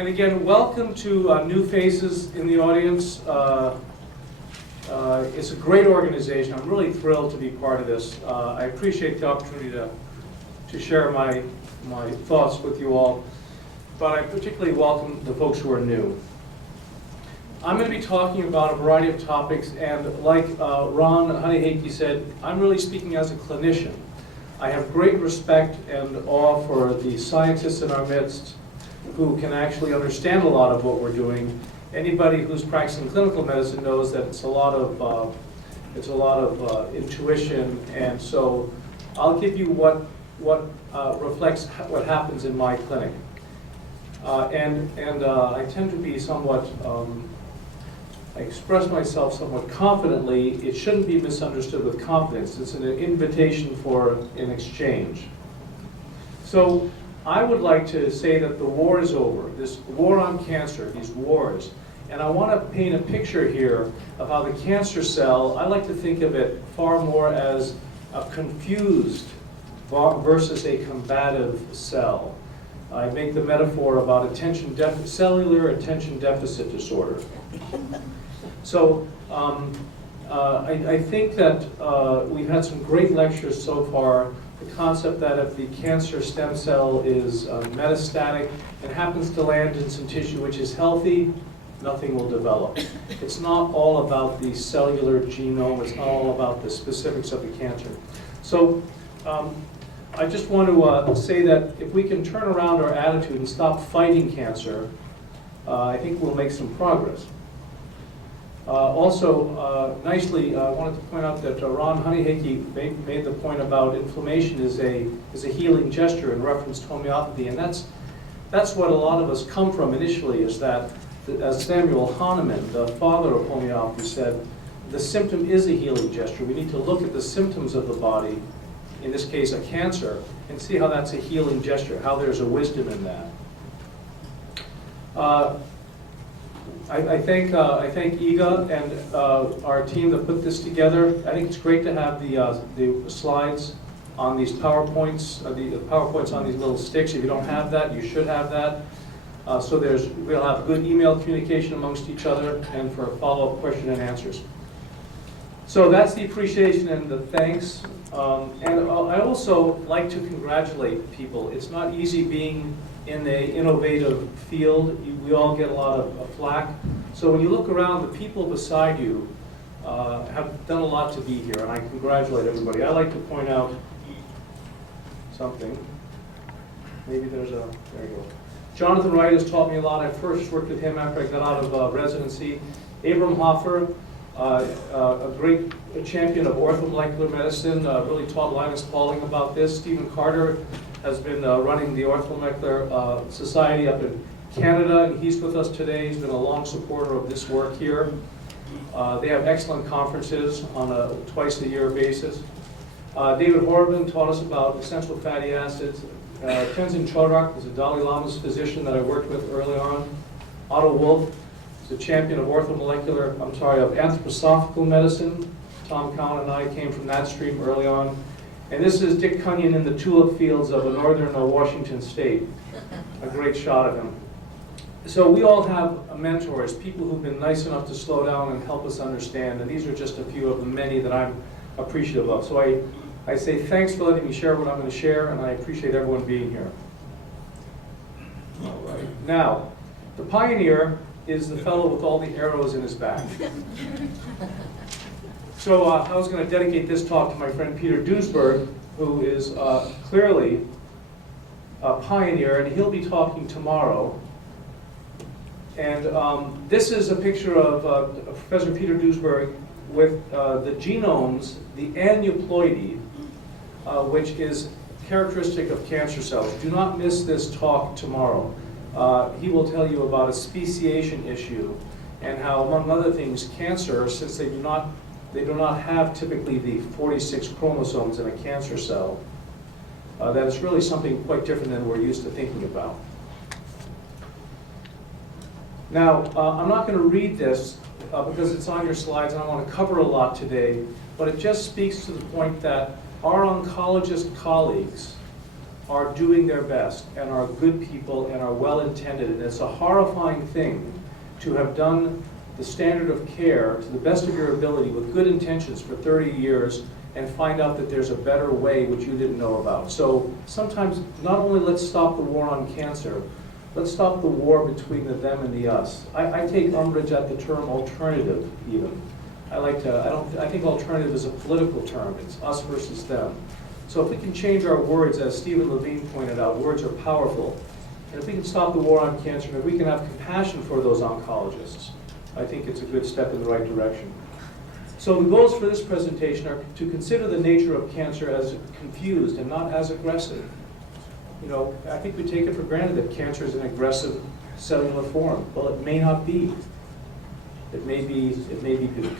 And again, welcome to new faces in the audience. It's a great organization. I'm really thrilled to be part of this. I appreciate the opportunity to share my thoughts with you all, but I particularly welcome the folks who are new. I'm going to be talking about a variety of topics, and like Ron Honeyhakey said, I'm really speaking as a clinician. I have great respect and awe for the scientists in our midst who can actually understand a lot of what we're doing. Anybody who's practicing clinical medicine knows that it's a lot of intuition, and so I'll give you what reflects what happens in my clinic. I tend to be somewhat, I express myself somewhat confidently. It shouldn't be misunderstood with confidence. It's an invitation for an exchange. So I would like to say that the war is over, this war on cancer, these wars. And I want to paint a picture here of how the cancer cell, I like to think of it far more as a confused versus a combative cell. I make the metaphor about cellular attention deficit disorder. So I think that we've had some great lectures so far. The concept that if the cancer stem cell is metastatic and happens to land in some tissue which is healthy, nothing will develop. It's not all about the cellular genome. It's not all about the specifics of the cancer. So I just want to say that if we can turn around our attitude and stop fighting cancer, I think we'll make some progress. Nicely, I wanted to point out that Ron Honeyhakey made the point about inflammation is a healing gesture in reference to homeopathy, and that's what a lot of us come from initially, is that, as Samuel Hahnemann, the father of homeopathy, said, the symptom is a healing gesture. We need to look at the symptoms of the body, in this case a cancer, and see how that's a healing gesture, how there's a wisdom in that. I thank Iga and our team that put this together. I think it's great to have the slides on these PowerPoints, the PowerPoints on these little sticks. If you don't have that, you should have that. So we'll have good email communication amongst each other and for follow-up question and answers. So that's the appreciation and the thanks. I also like to congratulate people. It's not easy being in the innovative field. We all get a lot of flack. So when you look around, the people beside you have done a lot to be here, and I congratulate everybody. I like to point out something. Maybe there you go. Jonathan Wright has taught me a lot. I first worked with him after I got out of residency. Abram Hoffer, a great champion of orthomolecular medicine, really taught Linus Pauling about this. Stephen Carter has been running the Orthomolecular Society up in Canada, and he's with us today. He's been a long supporter of this work here. They have excellent conferences on a twice-a-year basis. David Horobin taught us about essential fatty acids. Tenzin Chodrak is a Dalai Lama's physician that I worked with early on. Otto Wolff is a champion of of anthroposophical medicine. Tom Cowan and I came from that stream early on. And this is Dick Cunnion in the tulip fields of northern Washington state. A great shot of him. So we all have mentors, people who've been nice enough to slow down and help us understand, and these are just a few of the many that I'm appreciative of. So I say thanks for letting me share what I'm going to share, and I appreciate everyone being here. All right. Now, the pioneer is the fellow with all the arrows in his back. So I was going to dedicate this talk to my friend Peter Duesberg, who is clearly a pioneer, and he'll be talking tomorrow. And this is a picture of Professor Peter Duesberg with the genomes, the aneuploidy, which is characteristic of cancer cells. Do not miss this talk tomorrow. He will tell you about a speciation issue and how, among other things, cancer, since they do not have typically the 46 chromosomes in a cancer cell, that it's really something quite different than we're used to thinking about. Now, I'm not going to read this because it's on your slides and I want to cover a lot today, but it just speaks to the point that our oncologist colleagues are doing their best and are good people and are well-intended. And it's a horrifying thing to have done the standard of care to the best of your ability with good intentions for 30 years and find out that there's a better way which you didn't know about. So sometimes not only let's stop the war on cancer, let's stop the war between the them and the us. I take umbrage at the term alternative even. I think alternative is a political term. It's us versus them. So if we can change our words, as Stephen Levine pointed out, words are powerful. And if we can stop the war on cancer, and if we can have compassion for those oncologists, I think it's a good step in the right direction. So the goals for this presentation are to consider the nature of cancer as confused and not as aggressive. You know, I think we take it for granted that cancer is an aggressive cellular form. Well, it may not be. It may be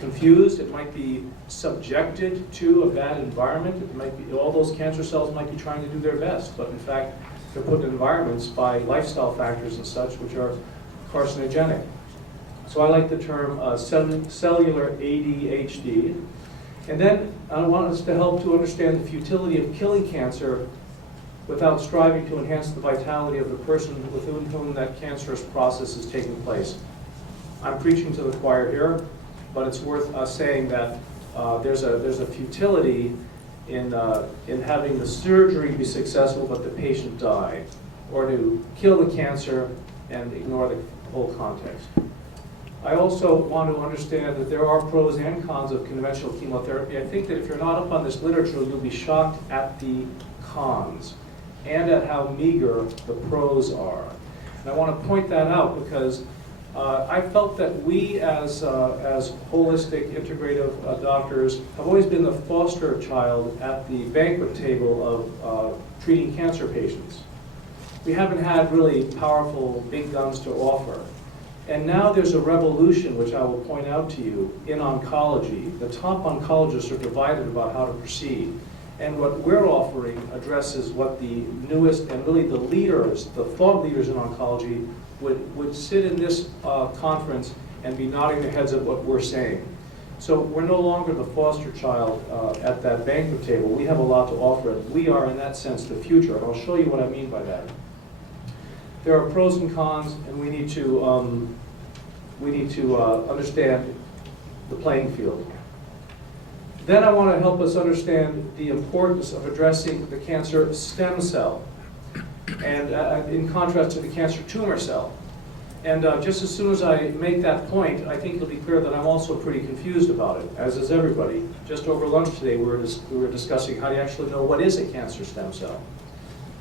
confused, it might be subjected to a bad environment, it might be, all those cancer cells might be trying to do their best, but in fact, they're put in environments by lifestyle factors and such which are carcinogenic. So I like the term cellular ADHD. And then I want us to help to understand the futility of killing cancer without striving to enhance the vitality of the person within whom that cancerous process is taking place. I'm preaching to the choir here, but it's worth saying that there's a futility in having the surgery be successful but the patient die, or to kill the cancer and ignore the whole context. I also want to understand that there are pros and cons of conventional chemotherapy. I think that if you're not up on this literature, you'll be shocked at the cons and at how meager the pros are. And I want to point that out because I felt that we as holistic, integrative doctors have always been the foster child at the banquet table of treating cancer patients. We haven't had really powerful big guns to offer. And now there's a revolution, which I will point out to you, in oncology. The top oncologists are divided about how to proceed. And what we're offering addresses what the newest and really the leaders, the thought leaders in oncology, would sit in this conference and be nodding their heads at what we're saying. So we're no longer the foster child at that banquet table. We have a lot to offer. We are, in that sense, the future. And I'll show you what I mean by that. There are pros and cons, and we need to understand the playing field. Then I want to help us understand the importance of addressing the cancer stem cell, and in contrast to the cancer tumor cell. And just as soon as I make that point, I think it'll be clear that I'm also pretty confused about it, as is everybody. Just over lunch today, we were discussing how do you actually know what is a cancer stem cell.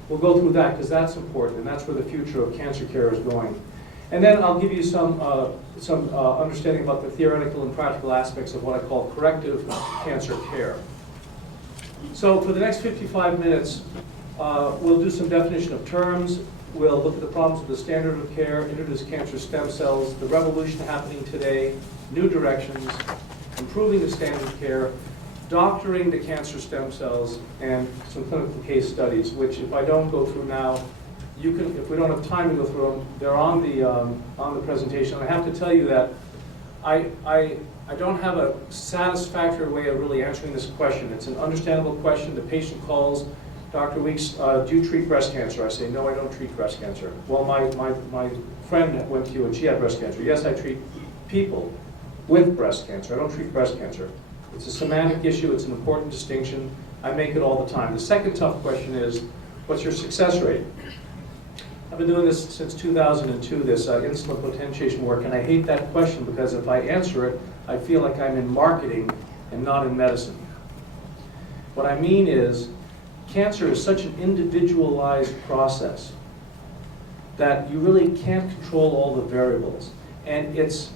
We'll go through that because that's important, and that's where the future of cancer care is going. And then I'll give you some understanding about the theoretical and practical aspects of what I call corrective cancer care. So for the next 55 minutes, we'll do some definition of terms. We'll look at the problems with the standard of care, introduce cancer stem cells, the revolution happening today, new directions, improving the standard of care, doctoring the cancer stem cells, and some clinical case studies, which if I don't go through now, you can, if we don't have time to go through them, they're on the presentation. And I have to tell you that I don't have a satisfactory way of really answering this question. It's an understandable question. The patient calls, Dr. Weeks, do you treat breast cancer? I say, no, I don't treat breast cancer. Well, my friend went to you and she had breast cancer. Yes, I treat people with breast cancer. I don't treat breast cancer. It's a semantic issue. It's an important distinction. I make it all the time. The second tough question is, what's your success rate? I've been doing this since 2002, this insulin potentiation work, and I hate that question because if I answer it, I feel like I'm in marketing and not in medicine. What I mean is, cancer is such an individualized process that you really can't control all the variables. And it's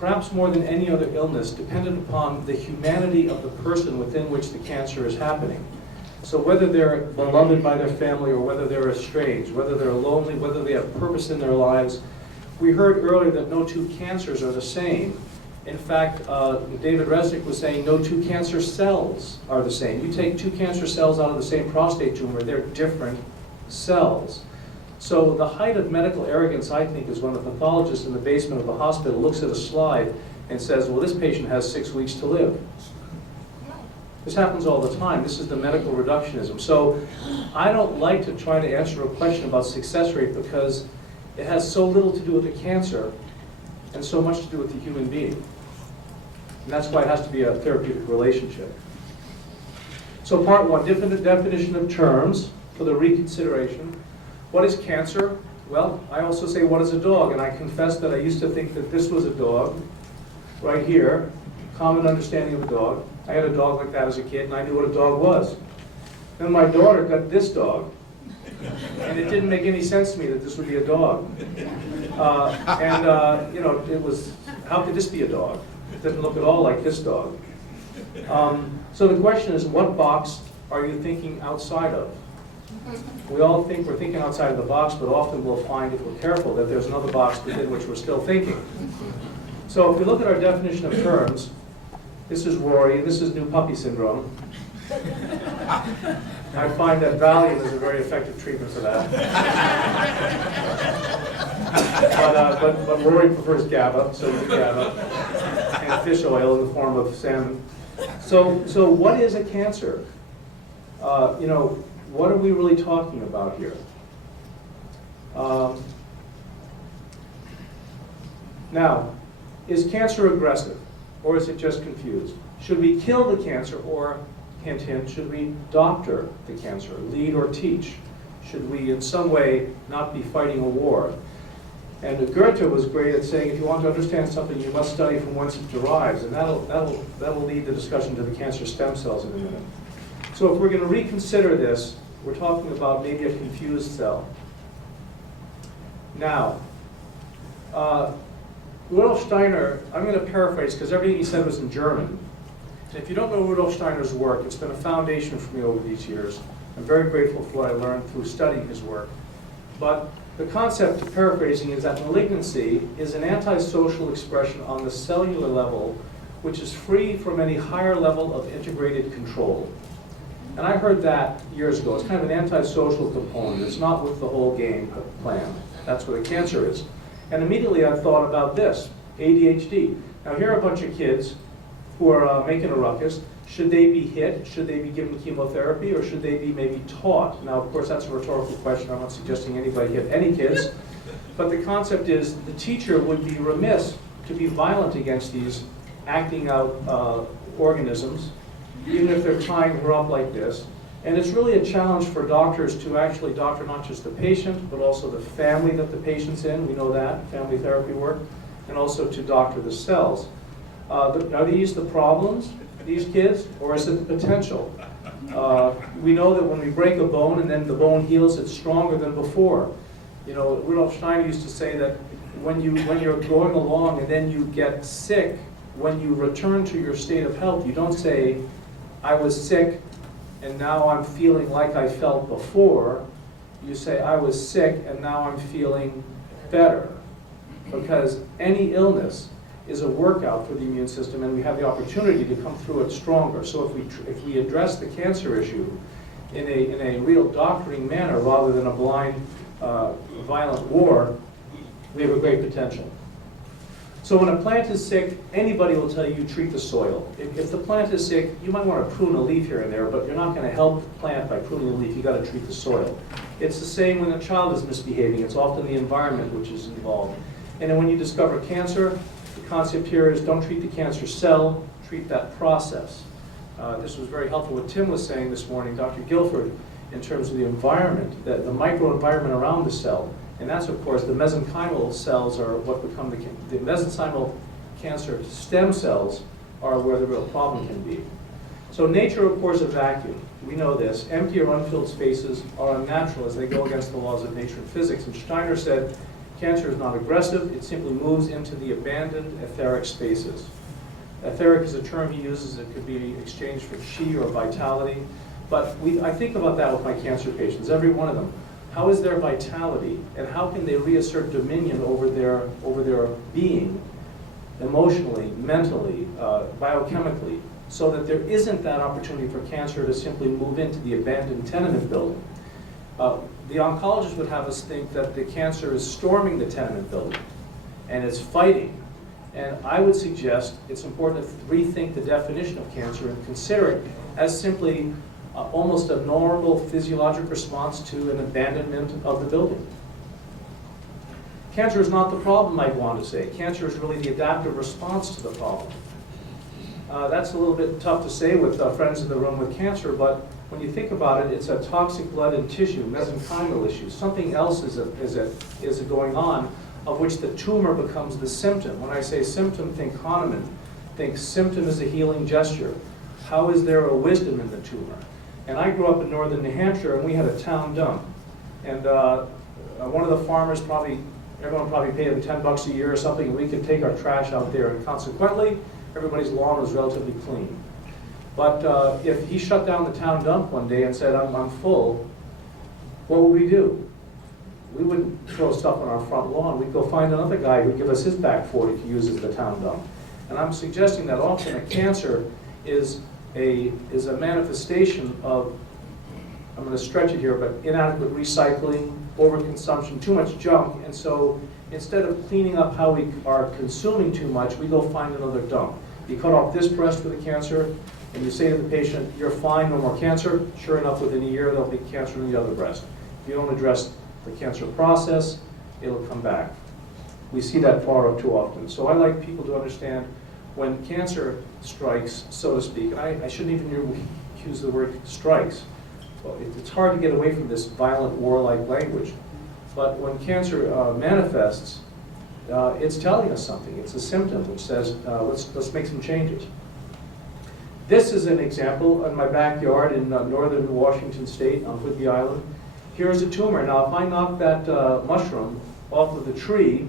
perhaps more than any other illness dependent upon the humanity of the person within which the cancer is happening. So whether they're beloved by their family or whether they're estranged, whether they're lonely, whether they have purpose in their lives. We heard earlier that no two cancers are the same. In fact, David Resnick was saying no two cancer cells are the same. You take two cancer cells out of the same prostate tumor, they're different cells. So the height of medical arrogance, I think, is when the pathologist in the basement of the hospital looks at a slide and says, well, this patient has 6 weeks to live. This happens all the time. This is the medical reductionism. So I don't like to try to answer a question about success rate because it has so little to do with the cancer and so much to do with the human being. And that's why it has to be a therapeutic relationship. So part one, definition of terms for the reconsideration. What is cancer? Well, I also say, what is a dog? And I confess that I used to think that this was a dog, right here, common understanding of a dog. I had a dog like that as a kid, and I knew what a dog was. Then my daughter got this dog, and it didn't make any sense to me that this would be a dog. You know, it was, how could this be a dog? It doesn't look at all like this dog. So the question is, what box are you thinking outside of? We all think we're thinking outside of the box, but often we'll find, if we're careful, that there's another box within which we're still thinking. So if we look at our definition of terms, this is Rory, and this is new puppy syndrome. I find that Valium is a very effective treatment for that. But Rory prefers GABA, so we do GABA, and fish oil in the form of salmon. So what is a cancer? You know, what are we really talking about here? Now, is cancer aggressive, or is it just confused? Should we kill the cancer, or, hint, hint, should we doctor the cancer, lead or teach? Should we in some way not be fighting a war? And Goethe was great at saying, if you want to understand something, you must study from whence it derives, and that'll lead the discussion to the cancer stem cells in a minute. So if we're going to reconsider this, we're talking about maybe a confused cell. Now, Rudolf Steiner, I'm going to paraphrase because everything he said was in German. And if you don't know Rudolf Steiner's work, it's been a foundation for me over these years. I'm very grateful for what I learned through studying his work. But the concept of paraphrasing is that malignancy is an antisocial expression on the cellular level which is free from any higher level of integrated control. And I heard that years ago. It's kind of an antisocial component. It's not with the whole game plan. That's what a cancer is. And immediately I thought about this, ADHD. Now here are a bunch of kids who are making a ruckus. Should they be hit? Should they be given chemotherapy? Or should they be maybe taught? Now, of course, that's a rhetorical question. I'm not suggesting anybody hit any kids. But the concept is the teacher would be remiss to be violent against these acting out organisms, even if they're tying her up like this. And it's really a challenge for doctors to actually doctor not just the patient, but also the family that the patient's in. We know that, family therapy work. And also to doctor the cells. Are these the problems, these kids, or is it the potential? We know that when we break a bone and then the bone heals, it's stronger than before. You know, Rudolf Steiner used to say that when you're going along and then you get sick, when you return to your state of health, you don't say, I was sick and now I'm feeling like I felt before. You say, I was sick and now I'm feeling better. Because any illness is a workout for the immune system, and we have the opportunity to come through it stronger. So if we address the cancer issue in a real doctoring manner rather than a blind, violent war, we have a great potential. So when a plant is sick, anybody will tell you treat the soil. If the plant is sick, you might want to prune a leaf here and there, but you're not going to help the plant by pruning the leaf. You've got to treat the soil. It's the same when a child is misbehaving. It's often the environment which is involved. And then when you discover cancer, the concept here is don't treat the cancer cell, treat that process. This was very helpful what Tim was saying this morning, Dr. Guilford, in terms of the environment, the microenvironment around the cell. And that's, of course, the mesenchymal cells are what become the mesenchymal cancer stem cells are where the real problem can be. So nature, of course, is a vacuum. We know this. Empty or unfilled spaces are unnatural as they go against the laws of nature and physics. And Steiner said, cancer is not aggressive, it simply moves into the abandoned etheric spaces. Etheric is a term he uses that could be exchanged for chi or vitality. But I think about that with my cancer patients, every one of them. How is their vitality, and how can they reassert dominion over their being, emotionally, mentally, biochemically, so that there isn't that opportunity for cancer to simply move into the abandoned tenement building. The oncologist would have us think that the cancer is storming the tenement building, and it's fighting, And I would suggest it's important to rethink the definition of cancer and consider it as simply almost a normal physiologic response to an abandonment of the building. Cancer is not the problem, I'd want to say. Cancer is really the adaptive response to the problem. That's a little bit tough to say with friends in the room with cancer, but when you think about it, it's a toxic blood and tissue, mesenchymal issue. Something else is going on, of which the tumor becomes the symptom. When I say symptom, think Hahnemann. Think symptom is a healing gesture. How is there a wisdom in the tumor? And I grew up in northern New Hampshire, and we had a town dump. And one of the farmers everyone probably paid him $10 a year or something, and we could take our trash out there, and consequently, everybody's lawn was relatively clean. But if he shut down the town dump one day and said, I'm full, what would we do? We wouldn't throw stuff on our front lawn. We'd go find another guy who'd give us his back 40 to use as the town dump. And I'm suggesting that often a cancer is a manifestation of, I'm going to stretch it here, but inadequate recycling, overconsumption, too much junk. And so instead of cleaning up how we are consuming too much, we go find another dump. You cut off this breast for the cancer, and you say to the patient, you're fine, no more cancer. Sure enough, within a year, there'll be cancer in the other breast. If you don't address the cancer process, it'll come back. We see that far too often. So I like people to understand when cancer strikes, so to speak, and I shouldn't even use the word strikes. Well, it's hard to get away from this violent, warlike language. But when cancer manifests, it's telling us something. It's a symptom which says, let's make some changes. This is an example in my backyard in northern Washington State on Whidbey Island. Here's a tumor. Now, if I knock that mushroom off of the tree,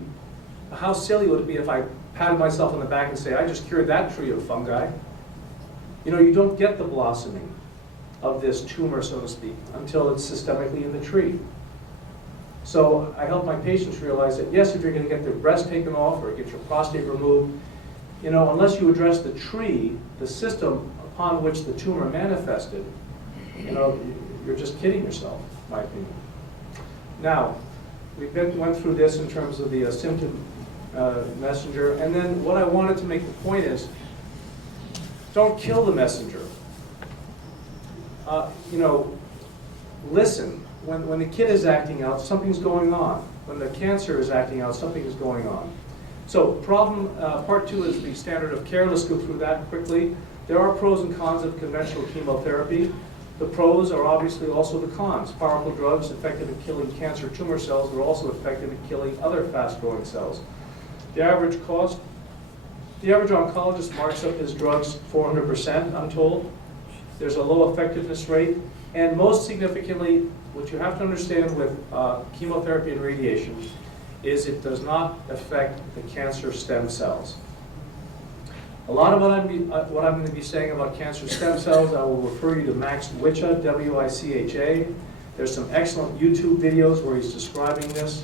how silly would it be if I patted myself on the back and say, I just cured that tree of fungi? You know, you don't get the blossoming of this tumor, so to speak, until it's systemically in the tree. So I help my patients realize that, yes, if you're going to get their breast taken off or get your prostate removed, you know, unless you address the tree, the system upon which the tumor manifested, you know, you're just kidding yourself, in my opinion. Now, we went through this in terms of the symptom messenger, and then what I wanted to make the point is, don't kill the messenger. You know, listen. When the kid is acting out, something's going on. When the cancer is acting out, something is going on. So part two is the standard of care. Let's go through that quickly. There are pros and cons of conventional chemotherapy. The pros are obviously also the cons. Powerful drugs effective in killing cancer tumor cells are also effective in killing other fast-growing cells. The average cost, the average oncologist marks up his drugs 400%, I'm told. There's a low effectiveness rate. And most significantly, what you have to understand with chemotherapy and radiation is it does not affect the cancer stem cells. A lot of what I'm going to be saying about cancer stem cells, I will refer you to Max Wicha, W-I-C-H-A. There's some excellent YouTube videos where he's describing this,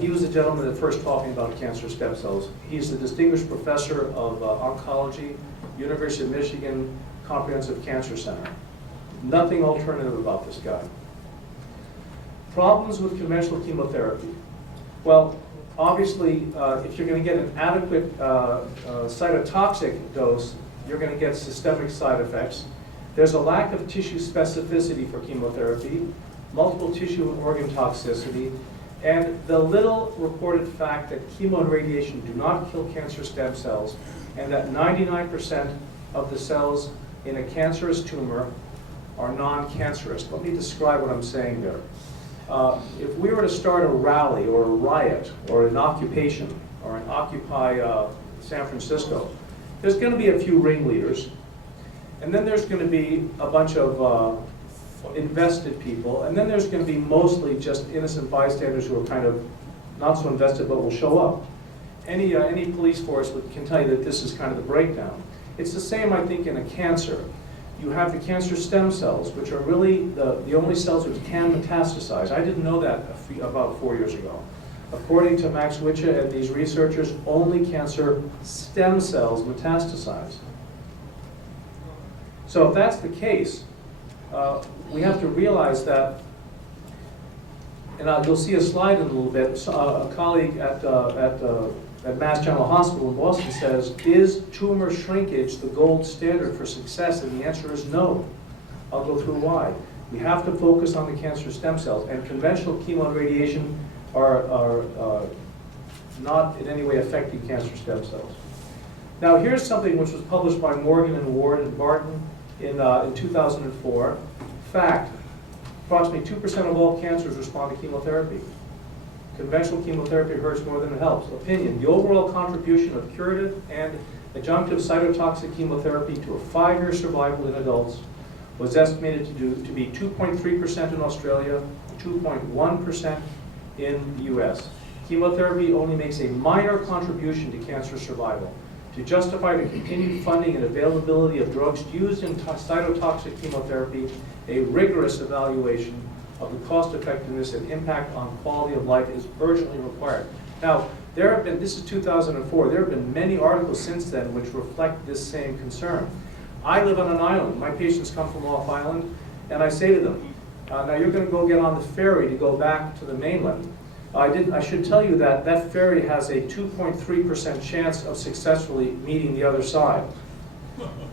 he was the gentleman that first taught me about cancer stem cells. He's the distinguished professor of oncology, University of Michigan Comprehensive Cancer Center. Nothing alternative about this guy. Problems with conventional chemotherapy. Well, obviously, if you're going to get an adequate cytotoxic dose, you're going to get systemic side effects. There's a lack of tissue specificity for chemotherapy, multiple tissue and organ toxicity, and the little reported fact that chemo and radiation do not kill cancer stem cells, and that 99% of the cells in a cancerous tumor are non-cancerous. Let me describe what I'm saying there. If we were to start a rally or a riot or an occupation or an Occupy San Francisco, there's going to be a few ringleaders, and then there's going to be a bunch of invested people, and then there's going to be mostly just innocent bystanders who are kind of not so invested but will show up. Any police force can tell you that this is kind of the breakdown. It's the same, I think, in a cancer. You have the cancer stem cells, which are really the only cells which can metastasize. I didn't know that about 4 years ago. According to Max Wicha and these researchers, only cancer stem cells metastasize. So if that's the case, we have to realize that, and you'll see a slide in a little bit, a colleague at at Mass General Hospital in Boston says, is tumor shrinkage the gold standard for success? And the answer is no. I'll go through why. We have to focus on the cancer stem cells, and conventional chemo and radiation are not in any way affecting cancer stem cells. Now here's something which was published by Morgan and Ward and Barton in 2004. Fact, approximately 2% of all cancers respond to chemotherapy. Conventional chemotherapy hurts more than it helps. Opinion, the overall contribution of curative and adjunctive cytotoxic chemotherapy to a 5-year survival in adults was estimated to be 2.3% in Australia, 2.1% in the US. Chemotherapy only makes a minor contribution to cancer survival. To justify the continued funding and availability of drugs used in cytotoxic chemotherapy, a rigorous evaluation of the cost effectiveness and impact on quality of life is urgently required. Now, there have been, this is 2004, there have been many articles since then which reflect this same concern. I live on an island. My patients come from off island, and I say to them, now you're going to go get on the ferry to go back to the mainland. I should tell you that that ferry has a 2.3% chance of successfully meeting the other side,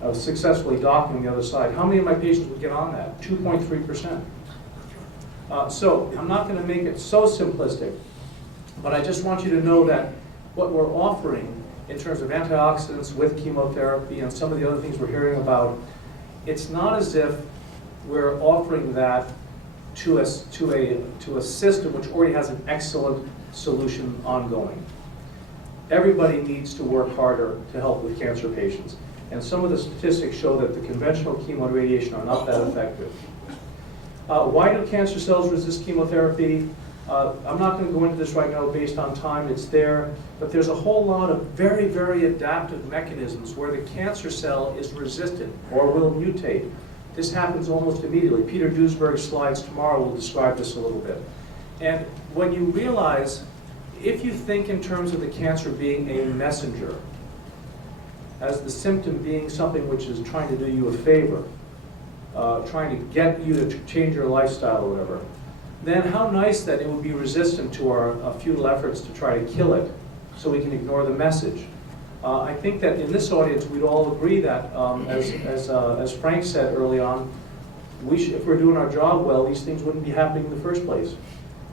of successfully docking the other side. How many of my patients would get on that? 2.3%. So I'm not going to make it so simplistic, but I just want you to know that what we're offering in terms of antioxidants with chemotherapy and some of the other things we're hearing about, it's not as if we're offering that to a system which already has an excellent solution ongoing. Everybody needs to work harder to help with cancer patients. And some of the statistics show that the conventional chemo and radiation are not that effective. Why do cancer cells resist chemotherapy? I'm not going to go into this right now based on time, it's there, but there's a whole lot of very, very adaptive mechanisms where the cancer cell is resistant or will mutate. This happens almost immediately. Peter Duesberg's slides tomorrow will describe this a little bit. And when you realize, if you think in terms of the cancer being a messenger, as the symptom being something which is trying to do you a favor, trying to get you to change your lifestyle or whatever, then how nice that it would be resistant to our futile efforts to try to kill it, so we can ignore the message. I think that in this audience we'd all agree that, as Frank said early on, if we're doing our job well, these things wouldn't be happening in the first place.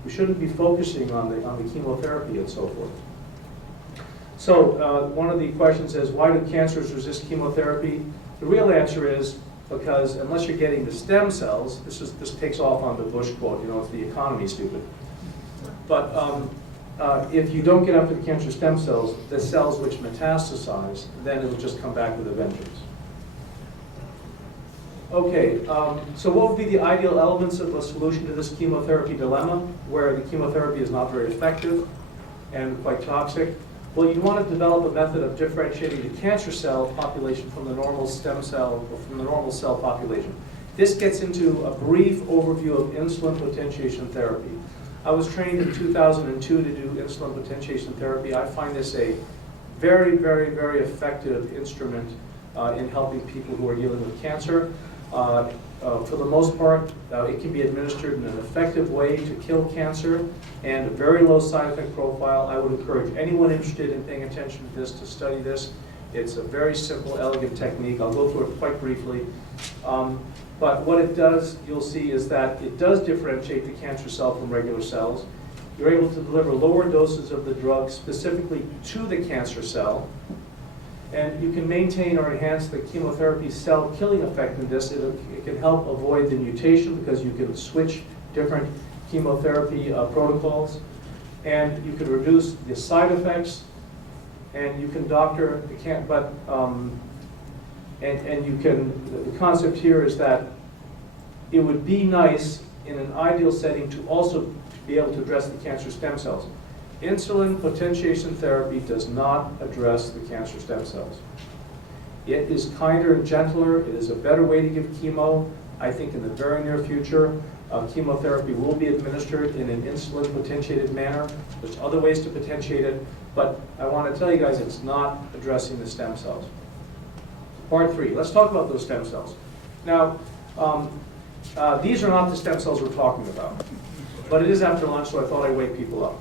We shouldn't be focusing on the chemotherapy and so forth. So one of the questions is, why do cancers resist chemotherapy? The real answer is because unless you're getting the stem cells, this takes off on the Bush quote, you know, it's the economy, stupid. But if you don't get up to the cancer stem cells, the cells which metastasize, then it will just come back with a vengeance. Okay, so what would be the ideal elements of a solution to this chemotherapy dilemma, where the chemotherapy is not very effective and quite toxic? Well, you want to develop a method of differentiating the cancer cell population from the normal stem cell, or from the normal cell population. This gets into a brief overview of insulin potentiation therapy. I was trained in 2002 to do insulin potentiation therapy. I find this a very, very, very effective instrument in helping people who are dealing with cancer. For the most part, it can be administered in an effective way to kill cancer and a very low side effect profile. I would encourage anyone interested in paying attention to this to study this. It's a very simple, elegant technique. I'll go through it quite briefly. But what it does, you'll see, is that it does differentiate the cancer cell from regular cells. You're able to deliver lower doses of the drug specifically to the cancer cell. And you can maintain or enhance the chemotherapy cell killing effectiveness. It can help avoid the mutation because you can switch different chemotherapy protocols. And you can reduce the side effects. And you can doctor, you can't, but, and you can, the concept here is that it would be nice in an ideal setting to also be able to address the cancer stem cells. Insulin potentiation therapy does not address the cancer stem cells. It is kinder and gentler. It is a better way to give chemo. I think in the very near future, chemotherapy will be administered in an insulin potentiated manner. There's other ways to potentiate it, but I want to tell you guys it's not addressing the stem cells. Part 3, let's talk about those stem cells. Now, these are not the stem cells we're talking about, but it is after lunch, so I thought I'd wake people up.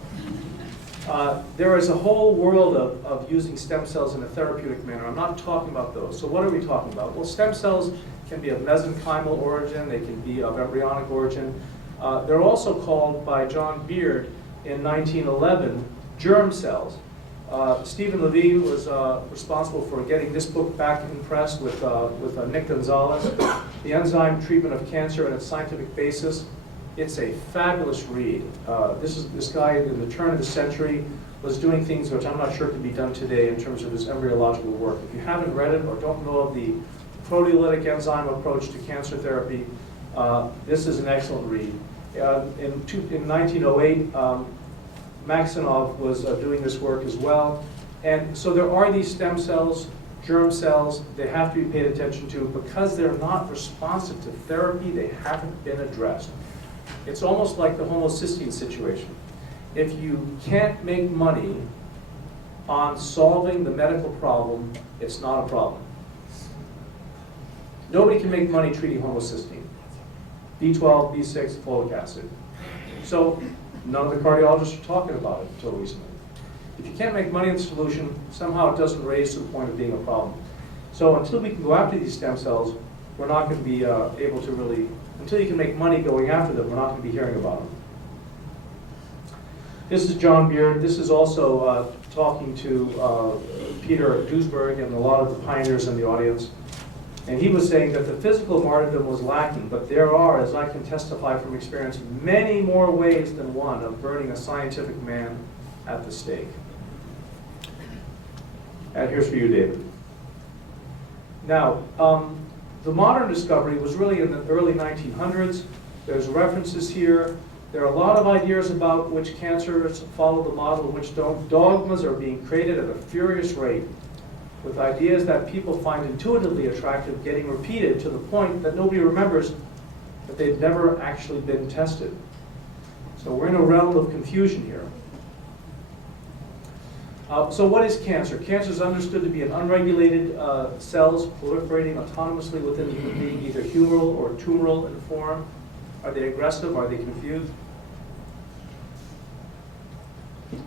There is a whole world of using stem cells in a therapeutic manner. I'm not talking about those. So what are we talking about? Well, stem cells can be of mesenchymal origin. They can be of embryonic origin. They're also called by John Beard in 1911 germ cells. Stephen Levine was responsible for getting this book back in press with Nick Gonzalez, The Enzyme Treatment of Cancer and Its Scientific Basis. It's a fabulous read. This guy in the turn of the century was doing things which I'm not sure can be done today in terms of his embryological work. If you haven't read it or don't know of the proteolytic enzyme approach to cancer therapy, this is an excellent read. In 1908, Maxinov was doing this work as well. And so there are these stem cells, germ cells, they have to be paid attention to. Because they're not responsive to therapy, they haven't been addressed. It's almost like the homocysteine situation. If you can't make money on solving the medical problem, it's not a problem. Nobody can make money treating homocysteine. B12, B6, folic acid. So none of the cardiologists are talking about it until recently. If you can't make money in the solution, somehow it doesn't raise to the point of being a problem. So until we can go after these stem cells, we're not going to be able to really, until you can make money going after them, we're not going to be hearing about them. This is John Beard. This is also talking to Peter Duesberg and a lot of the pioneers in the audience. And he was saying that the physical martyrdom was lacking, but there are, as I can testify from experience, many more ways than one of burning a scientific man at the stake. And here's for you, David. Now, the modern discovery was really in the early 1900s. There's references here. There are a lot of ideas about which cancers follow the model and which don't. Dogmas are being created at a furious rate, with ideas that people find intuitively attractive getting repeated to the point that nobody remembers that they've never actually been tested. So we're in a realm of confusion here. So what is cancer? Cancer is understood to be an unregulated cells proliferating autonomously within the human being, either humoral or tumoral in form. Are they aggressive? Are they confused?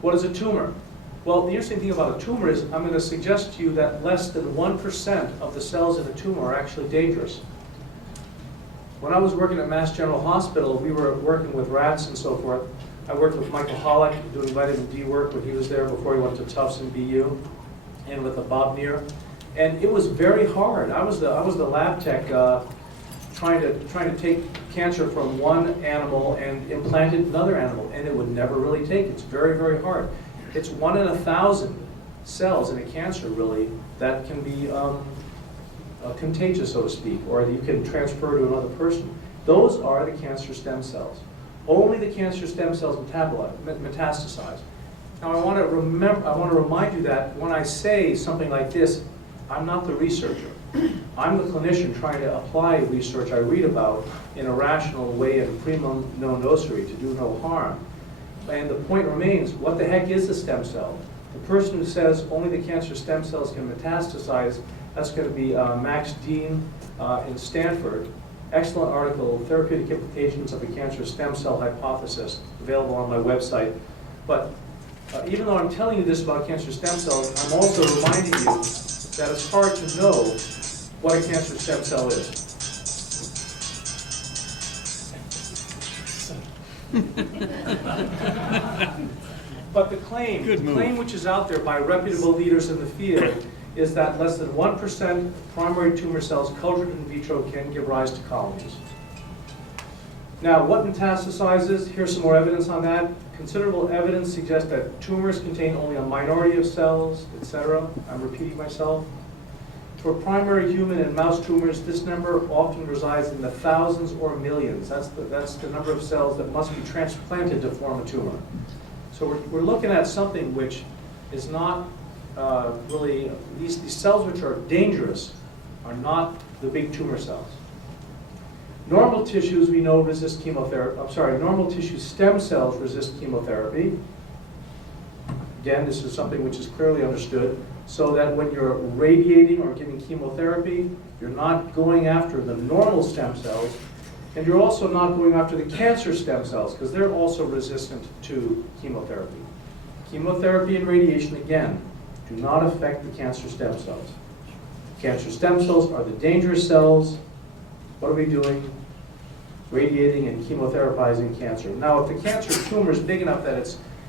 What is a tumor? Well, the interesting thing about a tumor is I'm going to suggest to you that less than 1% of the cells in a tumor are actually dangerous. When I was working at Mass General Hospital, we were working with rats and so forth. I worked with Michael Hollick doing vitamin D work when he was there before he went to Tufts and BU, and with Bob Neer. And it was very hard. I was the lab tech trying to take cancer from one animal and implant it in another animal, and it would never really take. It's very, very hard. It's 1 in 1,000 cells in a cancer, really, that can be contagious, so to speak, or you can transfer to another person. Those are the cancer stem cells. Only the cancer stem cells metastasize. Now, I want to remind you that when I say something like this, I'm not the researcher. I'm the clinician trying to apply research I read about in a rational way and prima non nocere, to do no harm. And the point remains, what the heck is a stem cell? The person who says only the cancer stem cells can metastasize, that's going to be Max Dean in Stanford. Excellent article, Therapeutic Implications of the Cancer Stem Cell Hypothesis, available on my website. But even though I'm telling you this about cancer stem cells, I'm also reminding you that it's hard to know what a cancer stem cell is. But the claim which is out there by reputable leaders in the field is that less than 1% of primary tumor cells cultured in vitro can give rise to colonies. Now, what metastasizes? Here's some more evidence on that. Considerable evidence suggests that tumors contain only a minority of cells, etc. I'm repeating myself. For primary human and mouse tumors, this number often resides in the thousands or millions. That's the number of cells that must be transplanted to form a tumor. So we're looking at something which is not really, these cells which are dangerous are not the big tumor cells. Normal tissues we know resist chemotherapy. Normal tissue stem cells resist chemotherapy. Again, this is something which is clearly understood, so that when you're radiating or giving chemotherapy, you're not going after the normal stem cells, and you're also not going after the cancer stem cells, because they're also resistant to chemotherapy. Chemotherapy and radiation, again, do not affect the cancer stem cells. Cancer stem cells are the dangerous cells. What are we doing? Radiating and chemotherapizing cancer. Now, if the cancer tumor is big enough that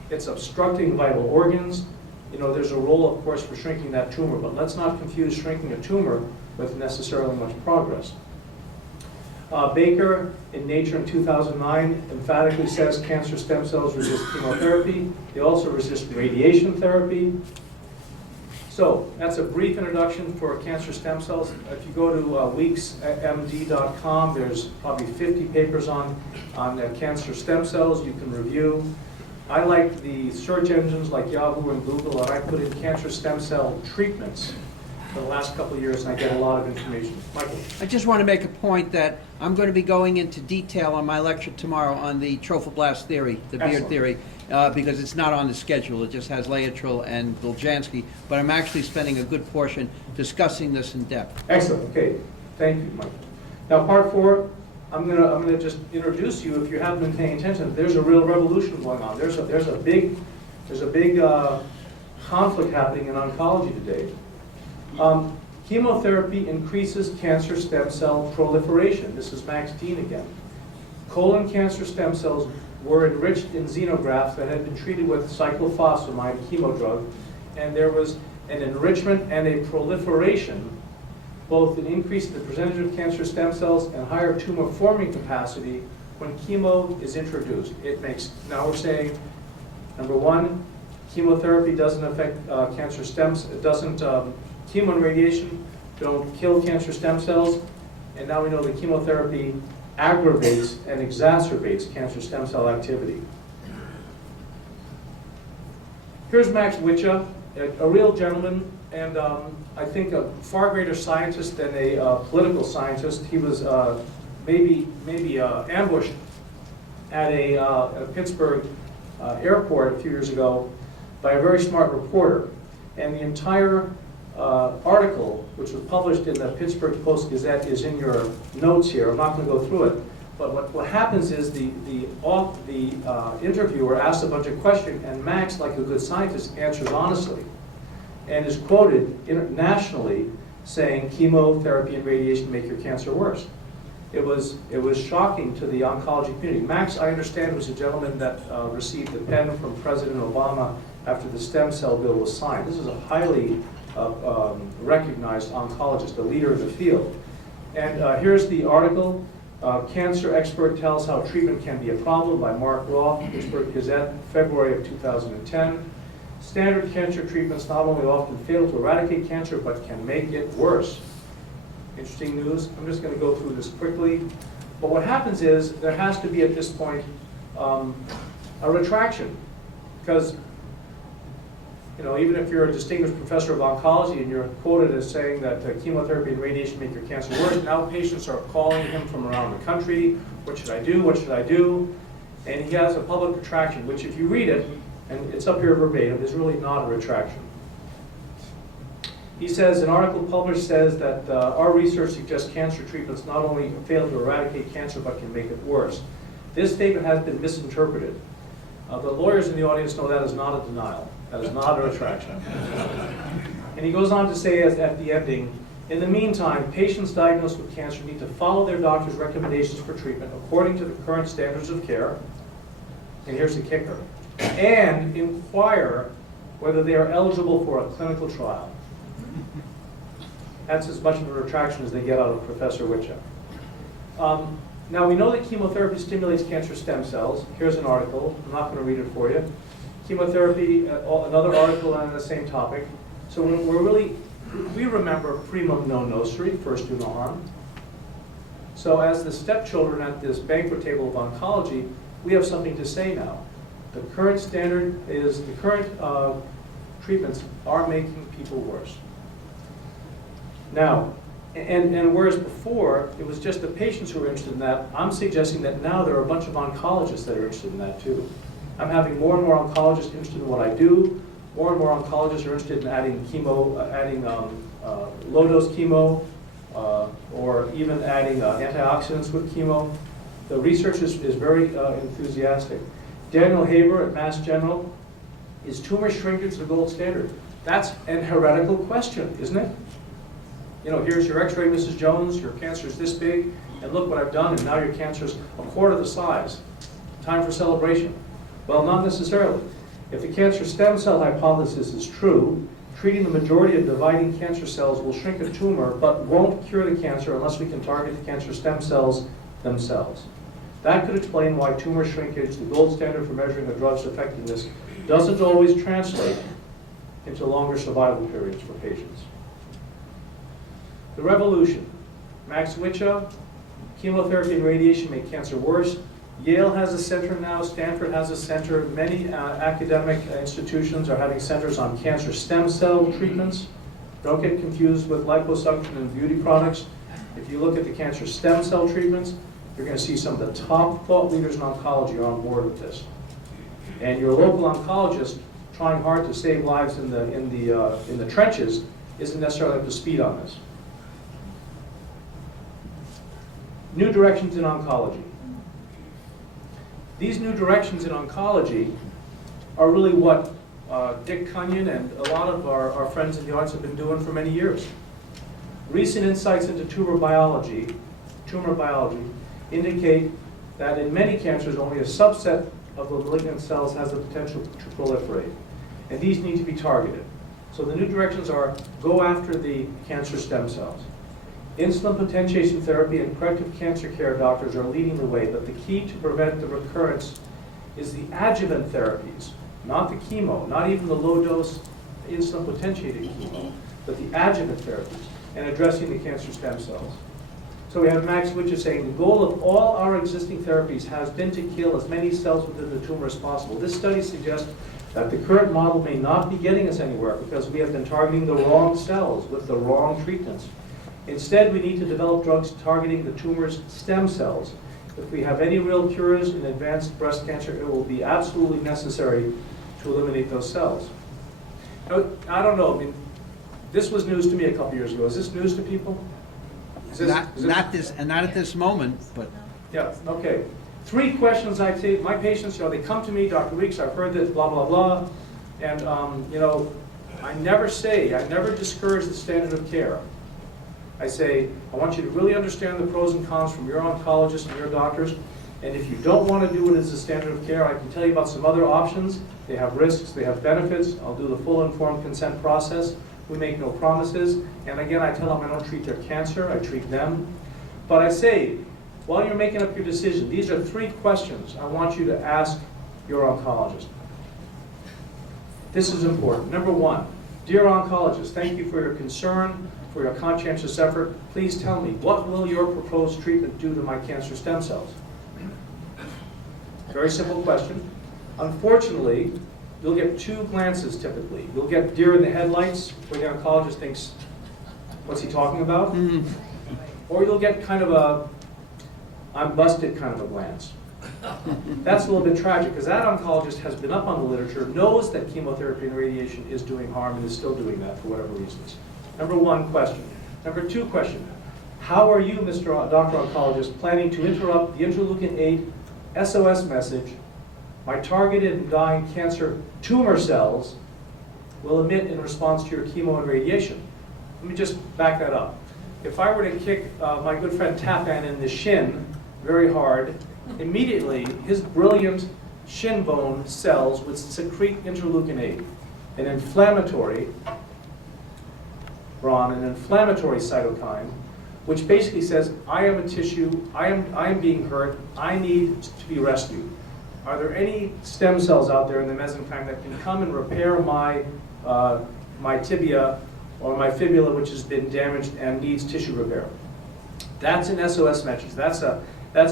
it's obstructing vital organs, there's a role, of course, for shrinking that tumor, but let's not confuse shrinking a tumor with necessarily much progress. Baker, in Nature in 2009, emphatically says cancer stem cells resist chemotherapy. They also resist radiation therapy. So that's a brief introduction for cancer stem cells. If you go to weeksmd.com, there's probably 50 papers on cancer stem cells you can review. I like the search engines like Yahoo and Google, and I put in cancer stem cell treatments for the last couple of years, and I get a lot of information. Michael? I just want to make a point that I'm going to be going into detail on my lecture tomorrow on the trophoblast theory, the beard theory, because it's not on the schedule. It just has Laetrile and Doljanski, but I'm actually spending a good portion discussing this in depth. Excellent. Okay. Thank you, Michael. Now, part 4, I'm gonna just introduce you. If you haven't been paying attention, there's a real revolution going on. There's a big conflict happening in oncology today. Chemotherapy increases cancer stem cell proliferation. This is Max Dean again. Colon cancer stem cells were enriched in xenografts that had been treated with cyclophosphamide chemodrug, and there was an enrichment and a proliferation, both an increase in the percentage of cancer stem cells and higher tumor forming capacity when chemo is introduced. Now we're saying, number 1, chemotherapy doesn't affect cancer stems, chemo and radiation don't kill cancer stem cells, and now we know that chemotherapy aggravates and exacerbates cancer stem cell activity. Here's Max Wicha, a real gentleman, and I think a far greater scientist than a political scientist. He was maybe ambushed at a Pittsburgh airport a few years ago by a very smart reporter, and the entire article, which was published in the Pittsburgh Post-Gazette, is in your notes here. I'm not going to go through it. But what happens is the interviewer asks a bunch of questions, and Max, like a good scientist, answers honestly, and is quoted nationally saying chemotherapy and radiation make your cancer worse. It was shocking to the oncology community. Max, I understand, was a gentleman that received the pen from President Obama after the stem cell bill was signed. This is a highly recognized oncologist, a leader in the field. And here's the article, Cancer Expert Tells How Treatment Can Be a Problem by Mark Roth, Pittsburgh Gazette, February of 2010. Standard cancer treatments not only often fail to eradicate cancer, but can make it worse. Interesting news. I'm just going to go through this quickly. But what happens is there has to be at this point a retraction, because even if you're a distinguished professor of oncology and you're quoted as saying that chemotherapy and radiation make your cancer worse, now patients are calling him from around the country, what should I do, what should I do? And he has a public retraction, which if you read it, and it's up here verbatim, is really not a retraction. He says, an article published says that our research suggests cancer treatments not only fail to eradicate cancer, but can make it worse. This statement has been misinterpreted. The lawyers in the audience know that is not a denial. That is not a retraction. And he goes on to say at the ending, in the meantime, patients diagnosed with cancer need to follow their doctor's recommendations for treatment according to the current standards of care. And here's the kicker. And inquire whether they are eligible for a clinical trial. That's as much of a retraction as they get out of Professor Wicha. Now we know that chemotherapy stimulates cancer stem cells. Here's an article. I'm not going to read it for you. Chemotherapy, another article on the same topic. So we remember primum non nocere, first do no harm. So as the stepchildren at this banquet table of oncology, we have something to say now. The current standard is, the current treatments are making people worse. Now, and whereas before it was just the patients who were interested in that, I'm suggesting that now there are a bunch of oncologists that are interested in that too. I'm having more and more oncologists interested in what I do. More and more oncologists are interested in adding chemo, low-dose chemo, or even adding antioxidants with chemo. The research is very enthusiastic. Daniel Haber at Mass General Is tumor shrinkage the gold standard? That's an heretical question, isn't it? You know, here's your x-ray, Mrs. Jones, your cancer is this big, and look what I've done, and now your cancer's a quarter the size. Time for celebration. Well, not necessarily. If the cancer stem cell hypothesis is true, treating the majority of dividing cancer cells will shrink a tumor, but won't cure the cancer unless we can target the cancer stem cells themselves. That could explain why tumor shrinkage, the gold standard for measuring a drug's effectiveness, doesn't always translate into longer survival periods for patients. The revolution. Max Wicha, chemotherapy and radiation make cancer worse. Yale has a center now, Stanford has a center. Many academic institutions are having centers on cancer stem cell treatments. Don't get confused with liposuction and beauty products. If you look at the cancer stem cell treatments, you're going to see some of the top thought leaders in oncology are on board with this. And your local oncologist trying hard to save lives in the trenches isn't necessarily up to speed on this. New directions in oncology. These new directions in oncology are really what Dick Cunyon and a lot of our friends in the audience have been doing for many years. Recent insights into tumor biology indicate that in many cancers only a subset of the malignant cells has the potential to proliferate, and these need to be targeted. So the new directions are go after the cancer stem cells. Insulin potentiation therapy and corrective cancer care doctors are leading the way, but the key to prevent the recurrence is the adjuvant therapies, not the chemo, not even the low-dose insulin potentiated chemo, but the adjuvant therapies and addressing the cancer stem cells. So we have Max Wicha saying the goal of all our existing therapies has been to kill as many cells within the tumor as possible. This study suggests that the current model may not be getting us anywhere because we have been targeting the wrong cells with the wrong treatments. Instead, we need to develop drugs targeting the tumor's stem cells. If we have any real cures in advanced breast cancer, it will be absolutely necessary to eliminate those cells. Now, I don't know, I mean, this was news to me a couple years ago. Is this news to people? Not at this moment, but. Yeah, okay. 3 questions I take, my patients, you know, they come to me, Dr. Weeks, I've heard this, blah, blah, blah, and, you know, I never discourage the standard of care. I say, I want you to really understand the pros and cons from your oncologist and your doctors, and if you don't want to do it as a standard of care, I can tell you about some other options. They have risks, they have benefits. I'll do the full informed consent process. We make no promises, and again, I tell them I don't treat their cancer, I treat them. But I say, while you're making up your decision, these are 3 questions I want you to ask your oncologist. This is important. Number 1, dear oncologist, thank you for your concern, for your conscientious effort. Please tell me, what will your proposed treatment do to my cancer stem cells? Very simple question. Unfortunately, you'll get 2 glances typically. You'll get deer in the headlights, where the oncologist thinks, what's he talking about? Or you'll get kind of a, I'm busted kind of a glance. That's a little bit tragic, because that oncologist has been up on the literature, knows that chemotherapy and radiation is doing harm, and is still doing that for whatever reasons. Number 1 question. Number 2 question. How are you, Dr. Oncologist, planning to interrupt the interleukin-8 SOS message my targeted and dying cancer tumor cells will emit in response to your chemo and radiation? Let me just back that up. If I were to kick my good friend Tapan in the shin very hard, immediately his brilliant shin bone cells would secrete interleukin-8, an inflammatory cytokine, which basically says, I am a tissue, I am being hurt, I need to be rescued. Are there any stem cells out there in the mesenchyme that can come and repair my tibia or my fibula, which has been damaged and needs tissue repair? That's an SOS message. That's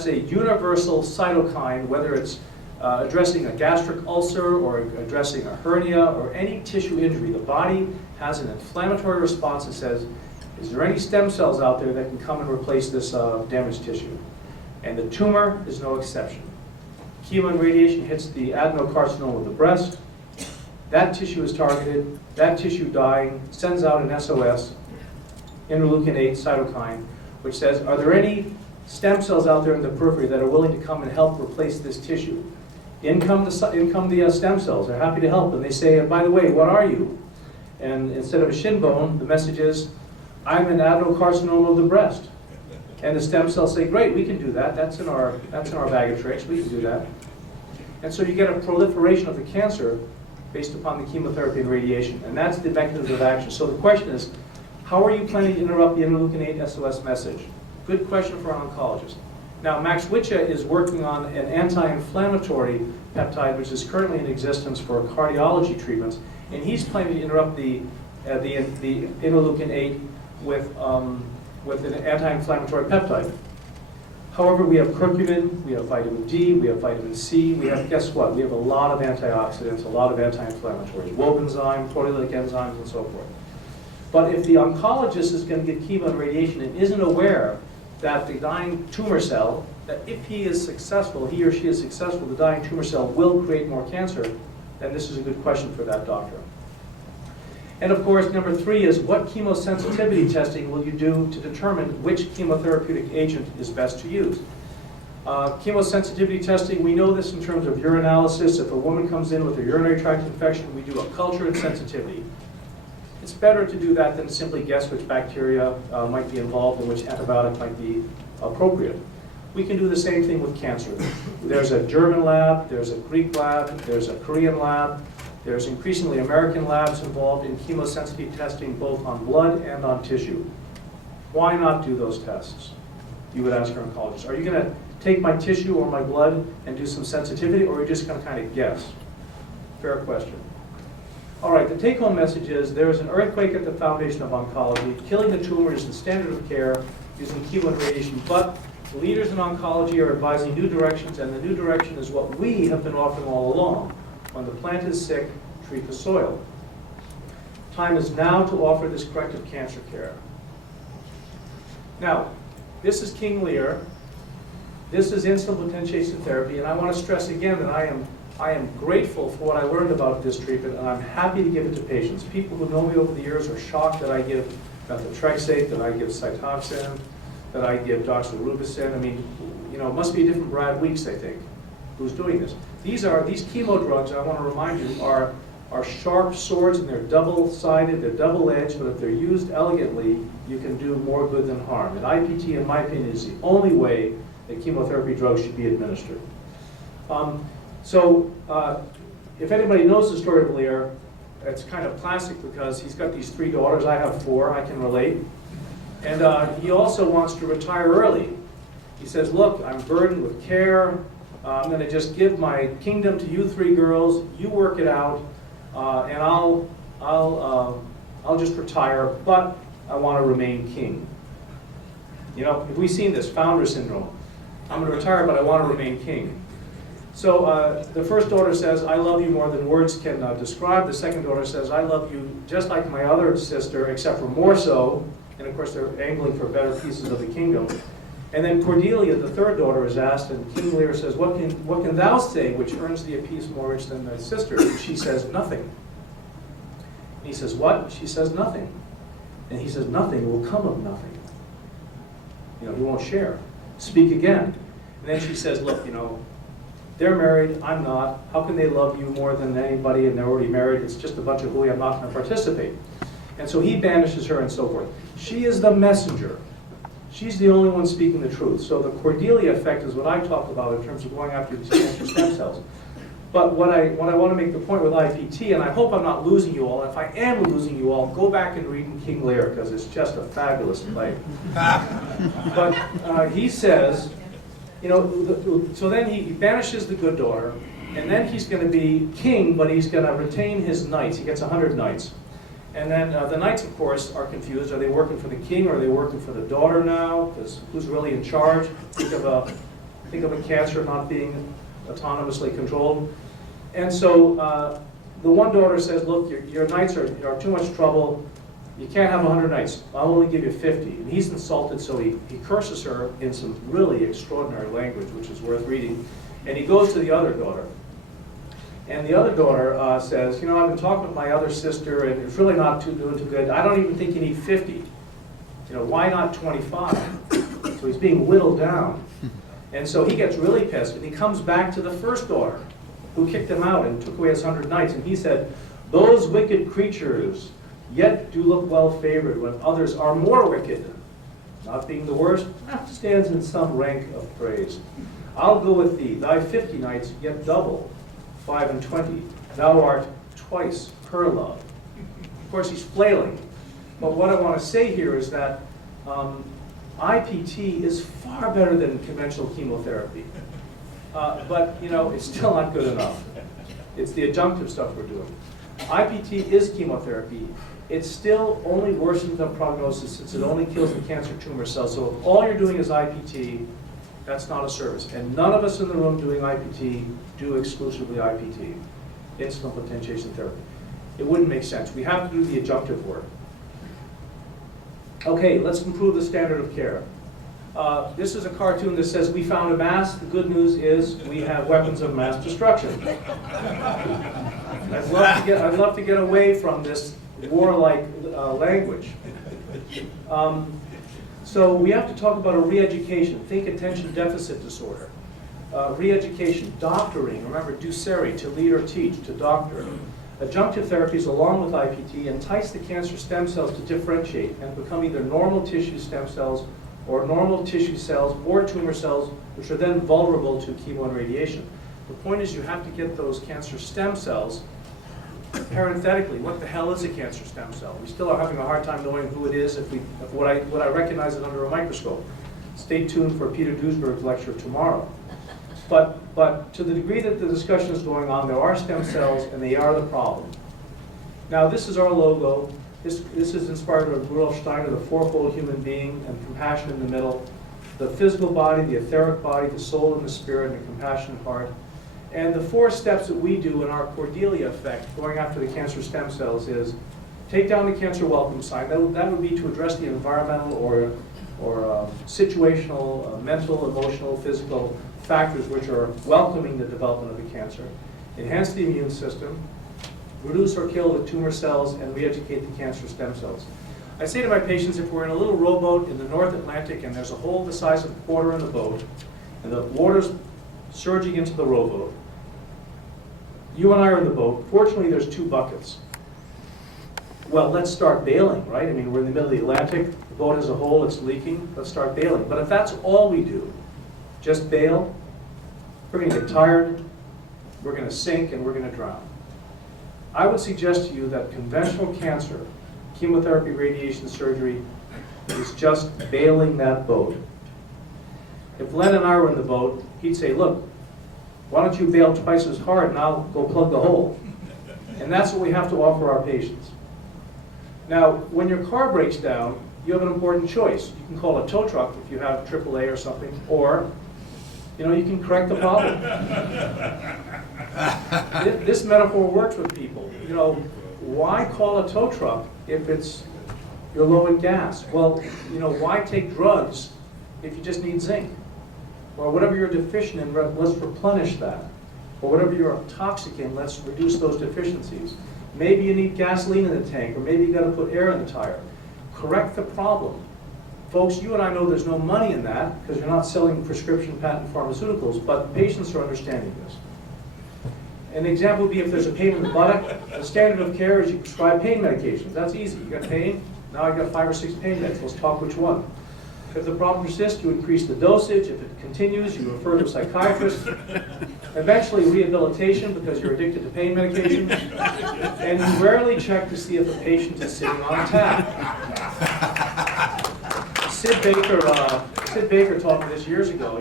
a universal cytokine, whether it's addressing a gastric ulcer or addressing a hernia or any tissue injury. The body has an inflammatory response that says, is there any stem cells out there that can come and replace this damaged tissue? And the tumor is no exception. Chemo and radiation hits the adenocarcinoma of the breast. That tissue is targeted, that tissue dying, sends out an SOS, interleukin-8 cytokine, which says, are there any stem cells out there in the periphery that are willing to come and help replace this tissue? In come the stem cells. They're happy to help, and they say, by the way, what are you? And instead of a shin bone, the message is, I'm an adenocarcinoma of the breast. And the stem cells say, great, we can do that. That's in our bag of tricks. We can do that. And so you get a proliferation of the cancer based upon the chemotherapy and radiation. And that's the mechanism of action. So the question is, how are you planning to interrupt the interleukin-8 SOS message? Good question for an oncologist. Now, Max Witcha is working on an anti-inflammatory peptide, which is currently in existence for cardiology treatments, and he's planning to interrupt the interleukin-8 with an anti-inflammatory peptide. However, we have curcumin, we have vitamin D, we have vitamin C, we have, guess what? We have a lot of antioxidants, a lot of anti-inflammatories, wobenzyme, proteolytic enzymes, and so forth. But if the oncologist is going to give chemo and radiation and isn't aware that the dying tumor cell, that if he is successful, he or she is successful, the dying tumor cell will create more cancer, then this is a good question for that doctor. And of course, number 3 is, what chemosensitivity testing will you do to determine which chemotherapeutic agent is best to use? Chemosensitivity testing, we know this in terms of urinalysis. If a woman comes in with a urinary tract infection, we do a culture and sensitivity. It's better to do that than simply guess which bacteria might be involved and which antibiotic might be appropriate. We can do the same thing with cancer. There's a German lab, there's a Greek lab, there's a Korean lab, there's increasingly American labs involved in chemosensitivity testing both on blood and on tissue. Why not do those tests? You would ask your oncologist. Are you going to take my tissue or my blood and do some sensitivity, or are you just going to kind of guess? Fair question. All right, the take-home message is there is an earthquake at the foundation of oncology. Killing the tumor is the standard of care using chemo and radiation, but the leaders in oncology are advising new directions, and the new direction is what we have been offering all along. When the plant is sick, treat the soil. Time is now to offer this corrective cancer care. Now, this is King Lear. This is insulin potentiation therapy, and I want to stress again that I am grateful for what I learned about this treatment, and I'm happy to give it to patients. People who know me over the years are shocked that I give methotrexate, that I give Cytoxan, that I give doxorubicin. I mean, you know, it must be a different Brad Weeks, I think, who's doing this. These chemo drugs, I want to remind you, are sharp swords, and they're double-sided, they're double-edged, but if they're used elegantly, you can do more good than harm. And IPT, in my opinion, is the only way that chemotherapy drugs should be administered. If anybody knows the story of Lear, it's kind of classic because he's got these 3 daughters. I have 4, I can relate. And he also wants to retire early. He says, look, I'm burdened with care. I'm going to just give my kingdom to you 3 girls. You work it out, and I'll just retire, but I want to remain king. You know, we've seen this founder syndrome. I'm going to retire, but I want to remain king. So the first daughter says, I love you more than words can describe. The second daughter says, I love you just like my other sister, except for more so. And of course, they're angling for better pieces of the kingdom. And then Cordelia, the third daughter, is asked, and King Lear says, what can thou say which earns thee a piece more rich than thy sister? And she says, nothing. And he says, what? She says, nothing. And he says, nothing will come of nothing. You know, he won't share. Speak again. And then she says, look, you know, they're married, I'm not. How can they love you more than anybody, and they're already married? It's just a bunch of hooey, I'm not going to participate. And so he banishes her and so forth. She is the messenger. She's the only one speaking the truth. So the Cordelia effect is what I talked about in terms of going after these cancer stem cells. But what I want to make the point with IPT, and I hope I'm not losing you all, if I am losing you all, go back and read King Lear, because it's just a fabulous play. But he says, you know, so then he banishes the good daughter, and then he's going to be king, but he's going to retain his knights. He gets 100 knights. And then the knights, of course, are confused. Are they working for the king, or are they working for the daughter now? Because who's really in charge? Think of a cancer not being autonomously controlled. And so the one daughter says, look, your knights are too much trouble. You can't have 100 knights. I'll only give you 50. And he's insulted, so he curses her in some really extraordinary language, which is worth reading. And he goes to the other daughter. And the other daughter says, you know, I've been talking with my other sister, and it's really not doing too good. I don't even think you need 50. You know, why not 25? So he's being whittled down. And so he gets really pissed, and he comes back to the first daughter. who kicked him out and took away his 100 knights. And he said, "Those wicked creatures yet do look well favored when others are more wicked. Not being the worst, stands in some rank of praise. I'll go with thee, thy 50 knights, yet double, 5 and 20. Thou art twice her love." Of course, he's flailing. But what I want to say here is that IPT is far better than conventional chemotherapy. But, you know, it's still not good enough. It's the adjunctive stuff we're doing. IPT is chemotherapy. It still only worsens the prognosis since it only kills the cancer tumor cells. So if all you're doing is IPT, that's not a service. And none of us in the room doing IPT do exclusively IPT, insulin potentiation therapy. It wouldn't make sense. We have to do the adjunctive work. Okay, let's improve the standard of care. This is a cartoon that says, "We found a mass. The good news is we have weapons of mass destruction." I'd love to get away from this warlike language. So we have to talk about a re-education. Think attention deficit disorder. Re-education, doctoring. Remember, docere, to lead or teach, to doctor. Adjunctive therapies, along with IPT, entice the cancer stem cells to differentiate and become either normal tissue stem cells or normal tissue cells or tumor cells, which are then vulnerable to chemo and radiation. The point is you have to get those cancer stem cells. Parenthetically, what the hell is a cancer stem cell? We still are having a hard time knowing who it is if I recognize it under a microscope. Stay tuned for Peter Duesberg's lecture tomorrow. But to the degree that the discussion is going on, there are stem cells and they are the problem. Now this is our logo. This is inspired by Rudolf Steiner, the fourfold human being, and compassion in the middle. The physical body, the etheric body, the soul and the spirit, and the compassionate heart. And the 4 steps that we do in our Cordelia effect, going after the cancer stem cells, is take down the cancer welcome sign. That would be to address the environmental or situational, mental, emotional, physical factors which are welcoming the development of the cancer. Enhance the immune system, reduce or kill the tumor cells, and re-educate the cancer stem cells. I say to my patients, if we're in a little rowboat in the North Atlantic and there's a hole the size of a quarter in the boat, and the water's surging into the rowboat, you and I are in the boat. Fortunately, there's 2 buckets. Well, let's start bailing, right? I mean, we're in the middle of the Atlantic, the boat has a hole, it's leaking, let's start bailing. But if that's all we do, just bail, we're going to get tired, we're going to sink, and we're going to drown. I would suggest to you that conventional cancer, chemotherapy, radiation, surgery, is just bailing that boat. If Len and I were in the boat, he'd say, "Look, why don't you bail twice as hard and I'll go plug the hole?" And that's what we have to offer our patients. Now, when your car breaks down, you have an important choice. You can call a tow truck if you have AAA or something, or you can correct the problem. This metaphor works with people. Why call a tow truck if you're low in gas? Well, why take drugs if you just need zinc? Or whatever you're deficient in, let's replenish that. Or whatever you're toxic in, let's reduce those deficiencies. Maybe you need gasoline in the tank, or maybe you got to put air in the tire. Correct the problem. Folks, you and I know there's no money in that because you're not selling prescription patent pharmaceuticals, but patients are understanding this. An example would be if there's a pain in the buttock, the standard of care is you prescribe pain medications. That's easy. You got pain, now I got 5 or 6 pain meds. Let's talk which one. If the problem persists, you increase the dosage. If it continues, you refer to a psychiatrist. Eventually rehabilitation because you're addicted to pain medication. And you rarely check to see if the patient is sitting on a tap. Sid Baker taught me this years ago,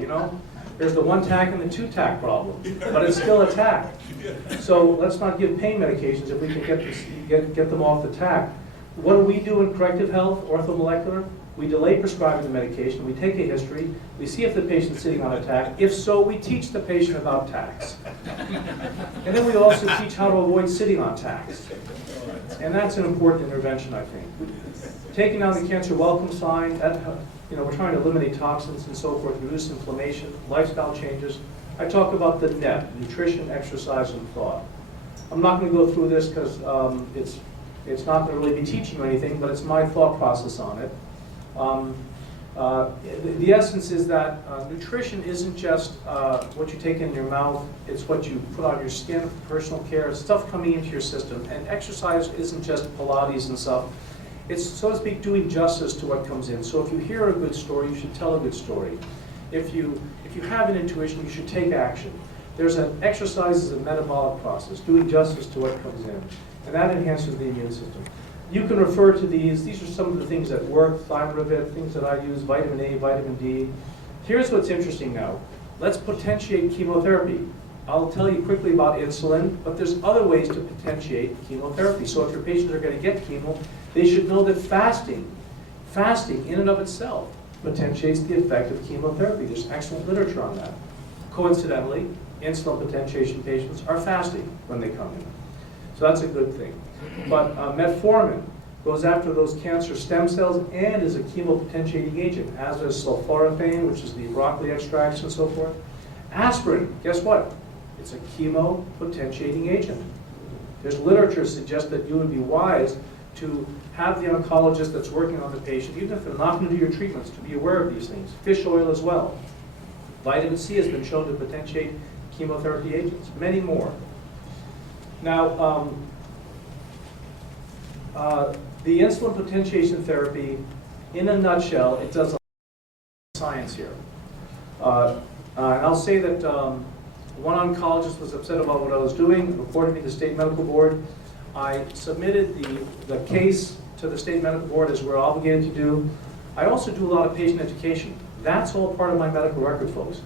there's the 1 tack and the 2 tack problem, but it's still a tack. So let's not give pain medications if we can get them off the tack. What do we do in corrective health, orthomolecular? We delay prescribing the medication, we take a history, we see if the patient's sitting on a tack. If so, we teach the patient about tacks. And then we also teach how to avoid sitting on tacks. And that's an important intervention, I think. Taking down the cancer welcome sign, we're trying to eliminate toxins and so forth, reduce inflammation, lifestyle changes. I talk about the NEP, nutrition, exercise, and thought. I'm not going to go through this because it's not going to really be teaching you anything, but it's my thought process on it. The essence is that nutrition isn't just what you take in your mouth, it's what you put on your skin, personal care, stuff coming into your system. And exercise isn't just Pilates and stuff. It's, so to speak, doing justice to what comes in. So if you hear a good story, you should tell a good story. If you have an intuition, you should take action. There's an exercise is a metabolic process, doing justice to what comes in. And that enhances the immune system. You can refer to these are some of the things that work, Thymravit, things that I use, vitamin A, vitamin D. Here's what's interesting now. Let's potentiate chemotherapy. I'll tell you quickly about insulin, but there's other ways to potentiate chemotherapy. So if your patients are going to get chemo, they should know that fasting in and of itself potentiates the effect of chemotherapy. There's excellent literature on that. Coincidentally, insulin potentiation patients are fasting when they come in. So that's a good thing. But metformin goes after those cancer stem cells and is a chemopotentiating agent, as is sulforaphane, which is the broccoli extracts and so forth. Aspirin, guess what? It's a chemopotentiating agent. There's literature that suggests that you would be wise to have the oncologist that's working on the patient, even if they're not going to do your treatments, to be aware of these things. Fish oil as well. Vitamin C has been shown to potentiate chemotherapy agents, many more. Now, the insulin potentiation therapy, in a nutshell, it does a lot of science here. And I'll say that one oncologist was upset about what I was doing, reported me to the state medical board. I submitted the case to the state medical board as we're obligated to do. I also do a lot of patient education. That's all part of my medical record, folks.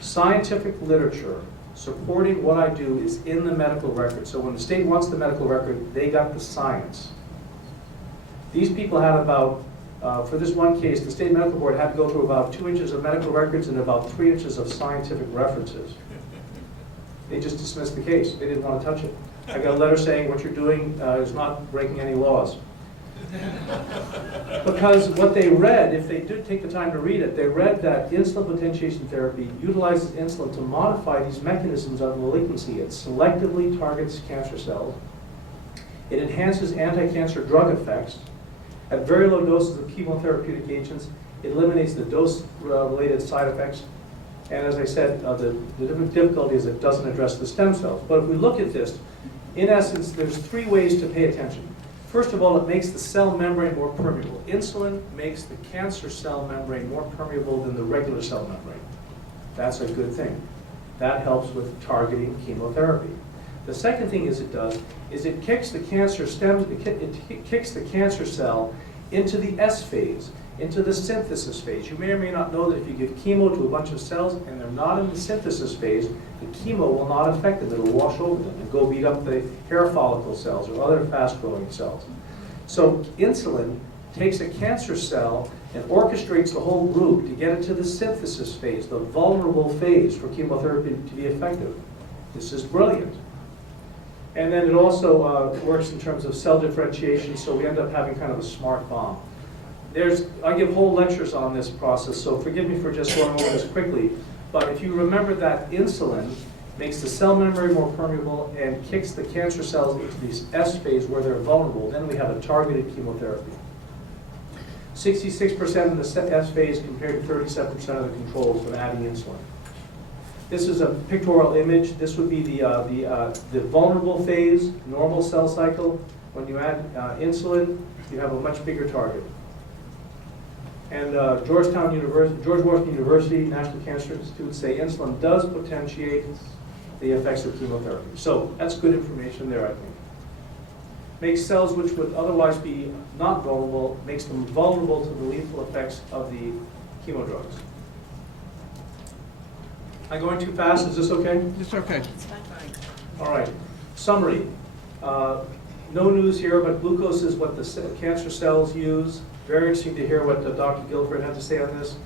Scientific literature supporting what I do is in the medical record. So when the state wants the medical record, they got the science. These people had about, for this one case, the state medical board had to go through about 2 inches of medical records and about 3 inches of scientific references. They just dismissed the case. They didn't want to touch it. I got a letter saying what you're doing is not breaking any laws. Because what they read, if they did take the time to read it, they read that insulin potentiation therapy utilizes insulin to modify these mechanisms of malignancy. It selectively targets cancer cells. It enhances anti-cancer drug effects. At very low doses of chemotherapeutic agents, it eliminates the dose-related side effects. And as I said, the difficulty is it doesn't address the stem cells. But if we look at this, in essence, there's 3 ways to pay attention. First of all, it makes the cell membrane more permeable. Insulin makes the cancer cell membrane more permeable than the regular cell membrane. That's a good thing. That helps with targeting chemotherapy. The second thing it does is it kicks the cancer it kicks the cancer cell into the S phase, into the synthesis phase. You may or may not know that if you give chemo to a bunch of cells and they're not in the synthesis phase, the chemo will not affect them. It'll wash over them and go beat up the hair follicle cells or other fast-growing cells. So insulin takes a cancer cell and orchestrates the whole group to get it to the synthesis phase, the vulnerable phase for chemotherapy to be effective. This is brilliant. And then it also works in terms of cell differentiation, so we end up having kind of a smart bomb. I give whole lectures on this process, so forgive me for just going over this quickly. But if you remember that insulin makes the cell membrane more permeable and kicks the cancer cells into this S phase where they're vulnerable, then we have a targeted chemotherapy. 66% in the S phase compared to 37% of the controls when adding insulin. This is a pictorial image. This would be the vulnerable phase, normal cell cycle. When you add insulin, you have a much bigger target. And George Washington University National Cancer Institute say insulin does potentiate the effects of chemotherapy. So that's good information there, I think. Makes cells which would otherwise be not vulnerable, makes them vulnerable to the lethal effects of the chemo drugs. Am I going too fast? Is this okay? It's okay. It's fine. All right. Summary. No news here, but glucose is what the cancer cells use. Very interesting to hear what Dr. Guilford had to say on this.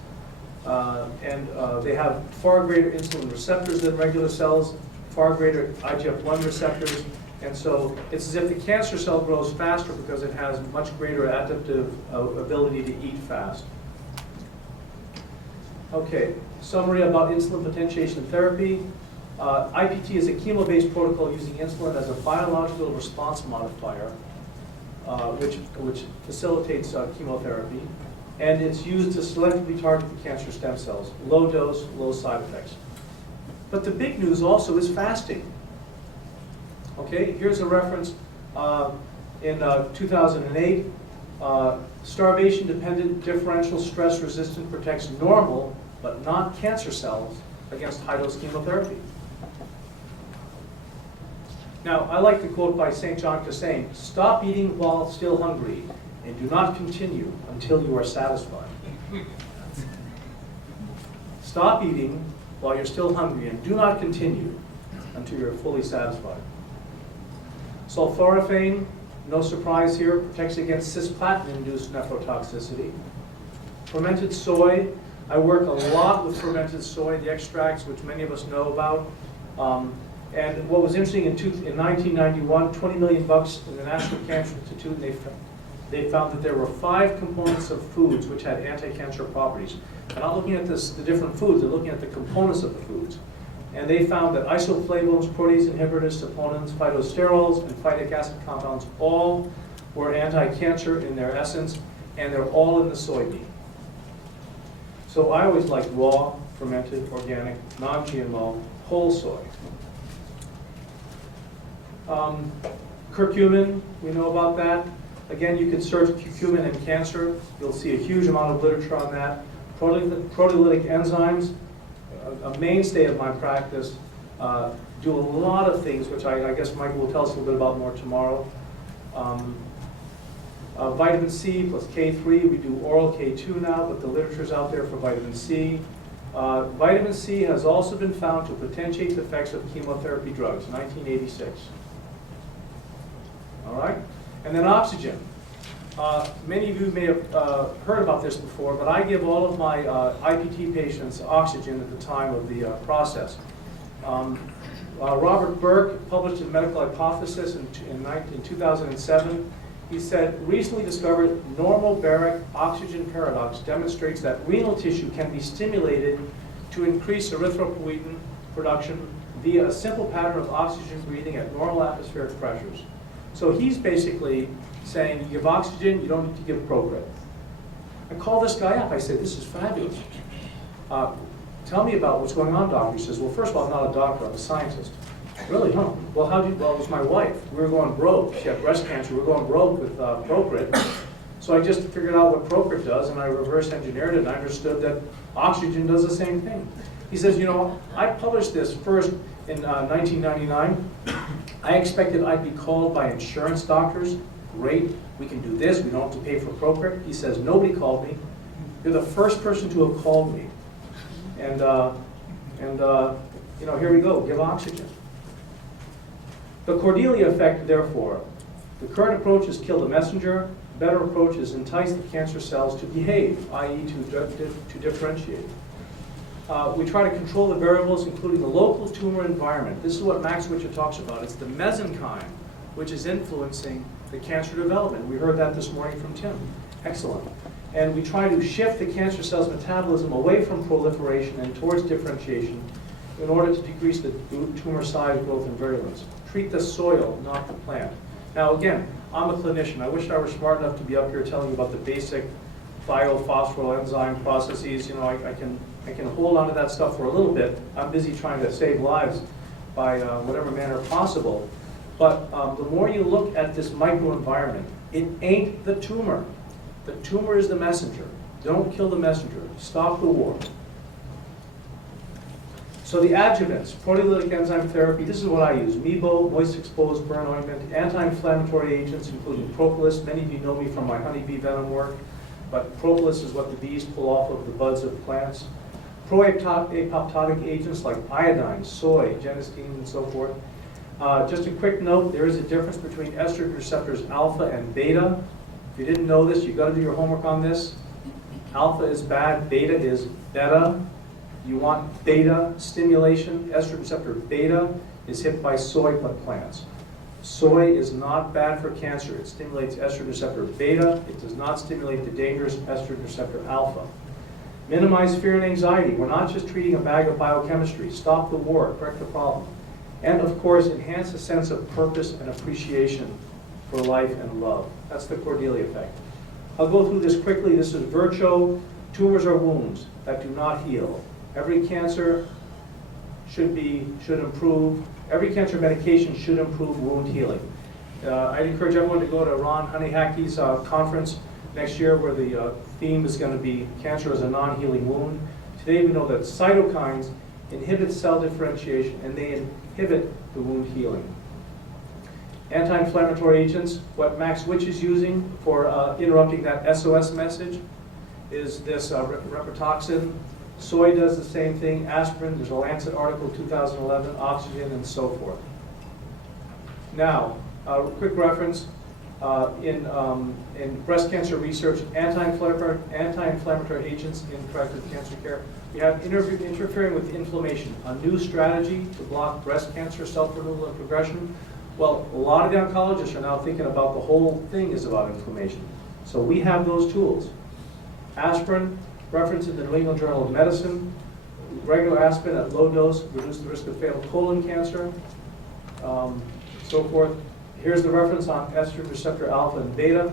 They have far greater insulin receptors than regular cells, far greater IGF-1 receptors, and so it's as if the cancer cell grows faster because it has much greater adaptive ability to eat fast. Okay, summary about insulin potentiation therapy. IPT is a chemo-based protocol using insulin as a biological response modifier, which facilitates chemotherapy. and it's used to selectively target the cancer stem cells. Low dose, low side effects. But the big news also is fasting. Okay, here's a reference in 2008. Starvation-dependent differential stress-resistant protects normal, but not cancer cells against high-dose chemotherapy. Now, I like the quote by St. John Cassagne, "Stop eating while still hungry, and do not continue until you are satisfied." Stop eating while you're still hungry, and do not continue until you're fully satisfied. Sulforaphane, no surprise here, protects against cisplatin-induced nephrotoxicity. Fermented soy, I work a lot with fermented soy, the extracts, which many of us know about. And what was interesting, in 1991, $20 million in the National Cancer Institute, and they found that there were 5 components of foods which had anti-cancer properties. They're not looking at the different foods, they're looking at the components of the foods. And they found that isoflavones, protease inhibitors, saponins, phytosterols, and phytic acid compounds all were anti-cancer in their essence, and they're all in the soybean. So I always like raw, fermented, organic, non-GMO, whole soy. Curcumin, we know about that. Again, you can search curcumin and cancer. You'll see a huge amount of literature on that. Proteolytic enzymes, a mainstay of my practice, do a lot of things, which I guess Michael will tell us a little bit about more tomorrow. Vitamin C plus K3, we do oral K2 now, but the literature's out there for vitamin C. Vitamin C has also been found to potentiate the effects of chemotherapy drugs, 1986. All right? And then oxygen. Many of you may have heard about this before, but I give all of my IPT patients oxygen at the time of the process. Robert Burke published a medical hypothesis in 2007. He said, recently discovered normal baric oxygen paradox demonstrates that renal tissue can be stimulated to increase erythropoietin production via a simple pattern of oxygen breathing at normal atmospheric pressures. So he's basically saying, you give oxygen, you don't need to give Procrit. I called this guy up. I said, this is fabulous. Tell me about what's going on, doctor. He says, well, first of all, I'm not a doctor, I'm a scientist. Really? Huh? Well, well, it was my wife. We were going broke. She had breast cancer. We were going broke with Procrit. So I just figured out what Procrit does, and I reverse engineered it, and I understood that oxygen does the same thing. He says, you know, I published this first in 1999. I expected I'd be called by insurance doctors. Great, we can do this, we don't have to pay for Procrit. He says, nobody called me. You're the first person to have called me. And you know, here we go, give oxygen. The Cordelia effect, therefore, the current approach is kill the messenger. Better approach is entice the cancer cells to behave, i.e. to differentiate. We try to control the variables, including the local tumor environment. This is what Max Witcher talks about. It's the mesenchyme which is influencing the cancer development. We heard that this morning from Tim. Excellent. And we try to shift the cancer cell's metabolism away from proliferation and towards differentiation in order to decrease the tumor size, growth, and virulence. Treat the soil, not the plant. Now again, I'm a clinician. I wish I were smart enough to be up here telling you about the basic thiophosphorenzyme processes. You know, I can hold on to that stuff for a little bit. I'm busy trying to save lives by whatever manner possible. But the more you look at this microenvironment, it ain't the tumor. The tumor is the messenger. Don't kill the messenger. Stop the war. So the adjuvants, proteolytic enzyme therapy, this is what I use. Mevo, moist exposed burn ointment, anti-inflammatory agents, including propolis. Many of you know me from my honeybee venom work, but propolis is what the bees pull off of the buds of plants. Pro-apoptotic agents like iodine, soy, genistein, and so forth. Just a quick note, there is a difference between estrogen receptors alpha and beta. If you didn't know this, you've got to do your homework on this. Alpha is bad, beta is beta. You want beta stimulation. Estrogen receptor beta is hit by soy plants. Soy is not bad for cancer. It stimulates estrogen receptor beta. It does not stimulate the dangerous estrogen receptor alpha. Minimize fear and anxiety. We're not just treating a bag of biochemistry. Stop the war, correct the problem. And of course, enhance a sense of purpose and appreciation for life and love. That's the Cordelia effect. I'll go through this quickly. This is Virchow. Tumors are wounds that do not heal. Every cancer should improve. Every cancer medication should improve wound healing. I'd encourage everyone to go to Ron Honeyhacky's conference next year, where the theme is going to be cancer as a non-healing wound. Today we know that cytokines inhibit cell differentiation and they inhibit the wound healing. Anti-inflammatory agents, what Max Witch is using for interrupting that SOS message is this reprotoxin. Soy does the same thing, aspirin, there's a Lancet article 2011, oxygen, and so forth. Now, a quick reference, in breast cancer research, anti-inflammatory agents in corrective cancer care. We have interfering with inflammation, a new strategy to block breast cancer self-renewal and progression. Well, a lot of the oncologists are now thinking about the whole thing is about inflammation. So we have those tools. Aspirin, reference in the New England Journal of Medicine. Regular aspirin at low dose reduce the risk of fatal colon cancer, so forth. Here's the reference on estrogen receptor alpha and beta.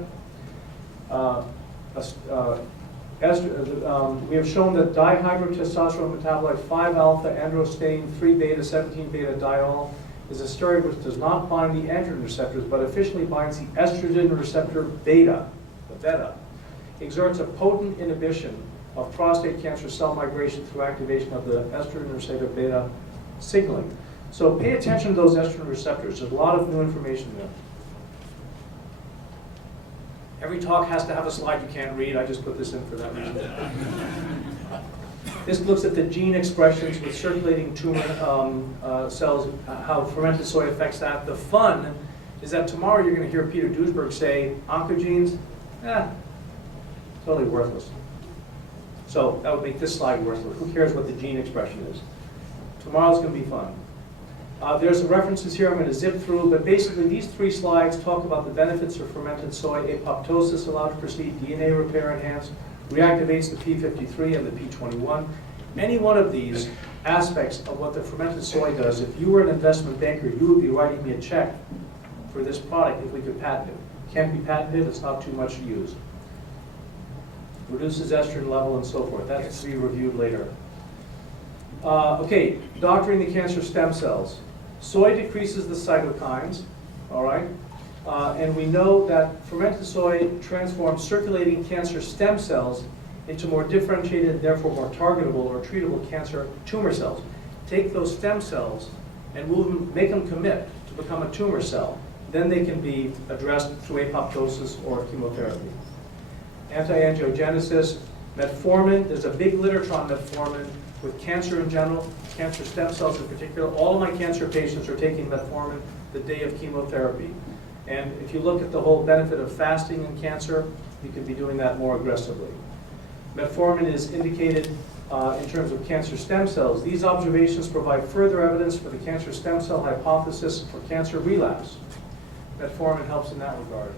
We have shown that dihydrotestosterone metabolite 5-alpha, androstenedione, 3-beta, 17-beta diol is a steroid which does not bind the androgen receptors, but efficiently binds the estrogen receptor beta, the beta. Exerts a potent inhibition of prostate cancer cell migration through activation of the estrogen receptor beta signaling. So pay attention to those estrogen receptors. There's a lot of new information there. Every talk has to have a slide you can't read. I just put this in for that reason. This looks at the gene expressions with circulating tumor cells, how fermented soy affects that. The fun is that tomorrow you're going to hear Peter Duisberg say, oncogenes, totally worthless. So that would make this slide worthless. Who cares what the gene expression is? Tomorrow's going to be fun. There's some references here I'm going to zip through, but basically these 3 slides talk about the benefits of fermented soy. Apoptosis allowed to proceed, DNA repair enhanced, reactivates the P53 and the P21. Any one of these aspects of what the fermented soy does, if you were an investment banker, you would be writing me a check for this product if we could patent it. Can't be patented, it's not too much used. Reduces estrogen level and so forth. That's to be reviewed later. Okay, doctoring the cancer stem cells. Soy decreases the cytokines, all right? And we know that fermented soy transforms circulating cancer stem cells into more differentiated and therefore more targetable or treatable cancer tumor cells. Take those stem cells and make them commit to become a tumor cell. Then they can be addressed through apoptosis or chemotherapy. Anti-angiogenesis, metformin, there's a big literature on metformin with cancer in general, cancer stem cells in particular. All of my cancer patients are taking metformin the day of chemotherapy. And if you look at the whole benefit of fasting in cancer, you can be doing that more aggressively. Metformin is indicated in terms of cancer stem cells. These observations provide further evidence for the cancer stem cell hypothesis for cancer relapse. Metformin helps in that regard.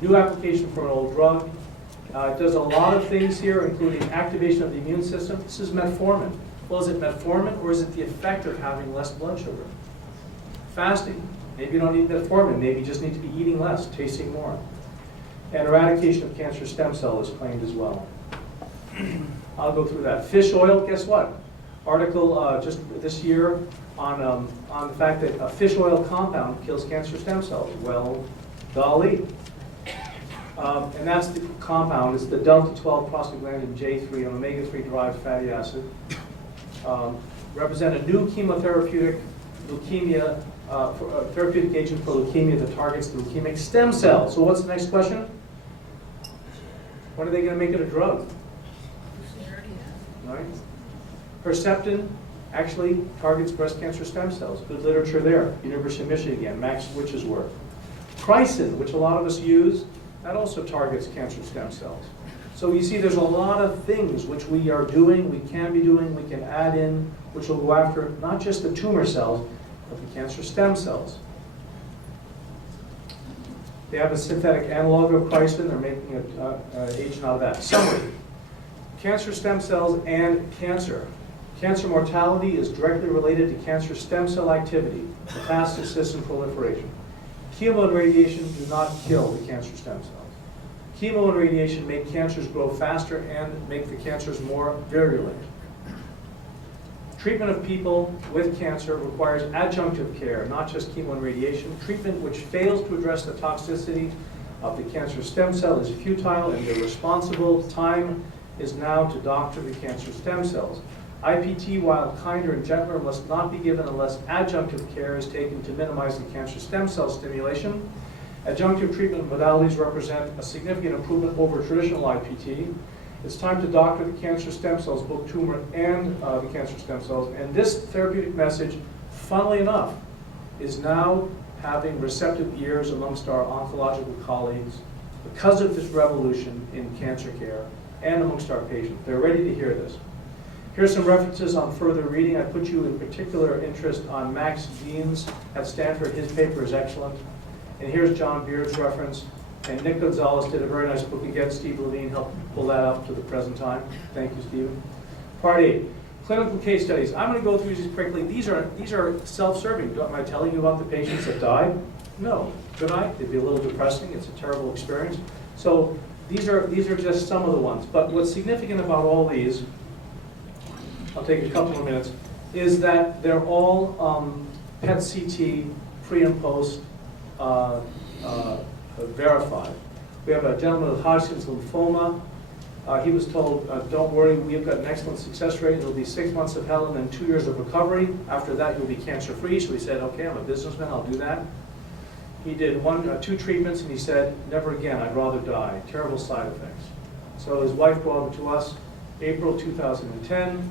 New application for an old drug. It does a lot of things here, including activation of the immune system. This is metformin. Well, is it metformin or is it the effect of having less blood sugar? Fasting. Maybe you don't need metformin. Maybe you just need to be eating less, tasting more. And eradication of cancer stem cell is claimed as well. I'll go through that. Fish oil, guess what? Article just this year on the fact that a fish oil compound kills cancer stem cells. Well, golly. And that's the compound. It's the delta-12 prostaglandin J3, an omega-3 derived fatty acid. Represent a new chemotherapeutic leukemia, therapeutic agent for leukemia that targets the leukemic stem cell. So what's the next question? When are they going to make it a drug? Right? Herceptin actually targets breast cancer stem cells. Good literature there. University of Michigan again, Max Witch's work. Chrysin, which a lot of us use, that also targets cancer stem cells. So you see there's a lot of things which we are doing, we can be doing, we can add in, which will go after not just the tumor cells, but the cancer stem cells. They have a synthetic analog of chrysin, they're making an agent out of that. Summary. Cancer stem cells and cancer. Cancer mortality is directly related to cancer stem cell activity, metastasis and proliferation. Chemo and radiation do not kill the cancer stem cells. Chemo and radiation make cancers grow faster and make the cancers more virulent. Treatment of people with cancer requires adjunctive care, not just chemo and radiation. Treatment which fails to address the toxicity of the cancer stem cell is futile and irresponsible. Time is now to doctor the cancer stem cells. IPT, while kinder and gentler, must not be given unless adjunctive care is taken to minimize the cancer stem cell stimulation. Adjunctive treatment modalities represent a significant improvement over traditional IPT. It's time to doctor the cancer stem cells, both tumor and the cancer stem cells. And this therapeutic message, funnily enough, is now having receptive ears amongst our oncological colleagues because of this revolution in cancer care and amongst our patients. They're ready to hear this. Here's some references on further reading. I put you in particular interest on Max Jeans at Stanford. His paper is excellent. And here's John Beard's reference. And Nick Gonzalez did a very nice book again. Steve Levine helped pull that up to the present time. Thank you, Stephen. Part 8, clinical case studies. I'm going to go through these quickly. These are self-serving. Am I telling you about the patients that died? No. Could I? It'd be a little depressing. It's a terrible experience. So these are just some of the ones. But what's significant about all these, I'll take a couple of minutes, is that they're all PET CT pre and post verified. We have a gentleman with Hodgkin's lymphoma. He was told, don't worry, we've got an excellent success rate. It'll be 6 months of hell and then 2 years of recovery. After that, you'll be cancer-free. So he said, okay, I'm a businessman, I'll do that. He did 2 treatments, and he said, never again, I'd rather die. Terrible side effects. So his wife brought him to us, April 2010.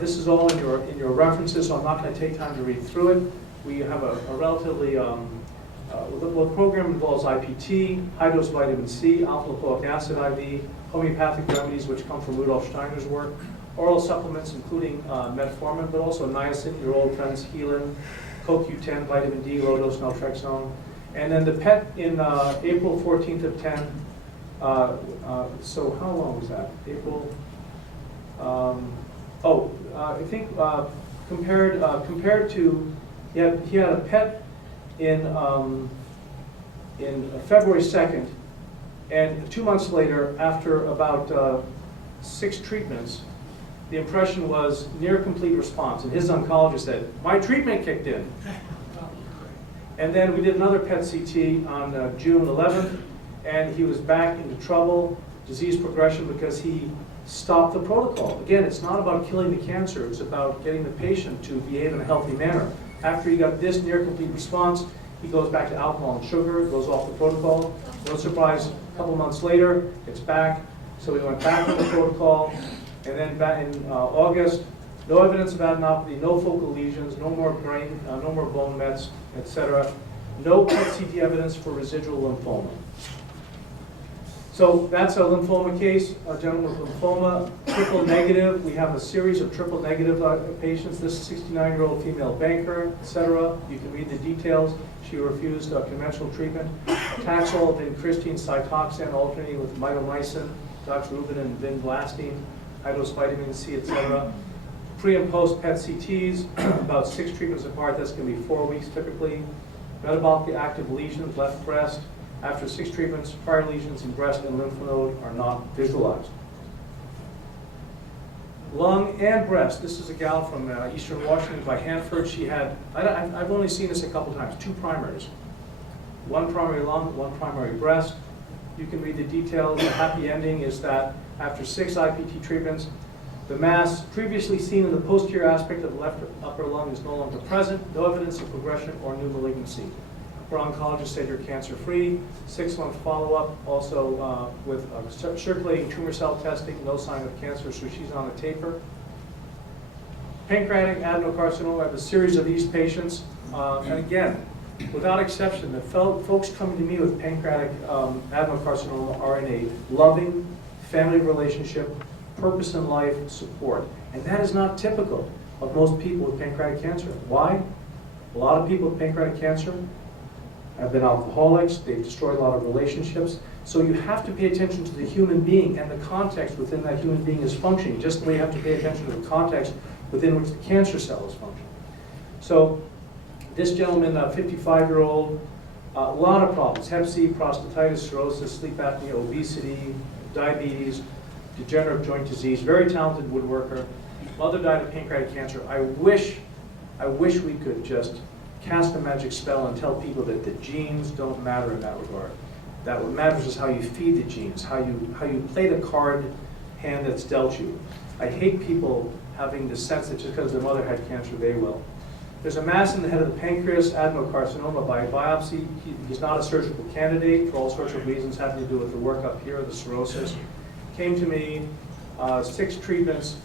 This is all in your references, so I'm not going to take time to read through it. We have a relatively, the program involves IPT, high-dose vitamin C, alpha-lipoic acid IV, homeopathic remedies which come from Rudolf Steiner's work, oral supplements including metformin, but also niacin, your old friends, Helin, CoQ10, vitamin D, low-dose naltrexone. And then the PET in April 14th of 10. So how long was that? April? I think compared to, he had a PET in February 2nd, and 2 months later, after about 6 treatments, the impression was near complete response. And his oncologist said, my treatment kicked in. And then we did another PET CT on June 11th, and he was back into trouble, disease progression, because he stopped the protocol. Again, it's not about killing the cancer, it's about getting the patient to behave in a healthy manner. After he got this near complete response, he goes back to alcohol and sugar, goes off the protocol. No surprise, a couple months later, it's back. So we went back on the protocol, and then back in August, no evidence of adenopathy, no focal lesions, no more brain, no more bone mets, etc. No PET-CT evidence for residual lymphoma. So that's a lymphoma case, a gentleman with lymphoma, triple negative. We have a series of triple negative patients. This 69-year-old female banker, etc. You can read the details. She refused conventional treatment. Taxol, vincristine, Cytoxan, alternating with mitomycin, doxorubicin, and vinblastine, high-dose vitamin C, etc. Pre and post PET CTs, about 6 treatments apart. That's going to be 4 weeks typically. Metabolically active lesions, left breast. After 6 treatments, prior lesions in breast and lymph node are not visualized. Lung and breast. This is a gal from Eastern Washington by Hanford. She had, I've only seen this a couple times, 2 primaries. 1 primary lung, 1 primary breast. You can read the details. The happy ending is that after 6 IPT treatments, the mass previously seen in the posterior aspect of the left upper lung is no longer present. No evidence of progression or new malignancy. Her oncologist said you're cancer-free. 6-month follow-up, also with circulating tumor cell testing, no sign of cancer, so she's on a taper. Pancreatic adenocarcinoma, I have a series of these patients. And again, without exception, the folks coming to me with pancreatic adenocarcinoma are in a loving family relationship, purpose in life, support. And that is not typical of most people with pancreatic cancer. Why? A lot of people with pancreatic cancer have been alcoholics, they've destroyed a lot of relationships. So you have to pay attention to the human being and the context within that human being is functioning, just the way you have to pay attention to the context within which the cancer cell is functioning. So this gentleman, a 55-year-old, A lot of problems: Hep C, prostatitis, cirrhosis, sleep apnea, obesity, diabetes, degenerative joint disease. Very talented woodworker. Mother died of pancreatic cancer. I wish we could just cast a magic spell and tell people that the genes don't matter in that regard. That what matters is how you feed the genes, how you play the card hand that's dealt you. I hate people having the sense that just because their mother had cancer, they will. There's a mass in the head of the pancreas, adenocarcinoma by biopsy. He's not a surgical candidate for all sorts of reasons having to do with the work up here, the cirrhosis. Came to me, 6 treatments.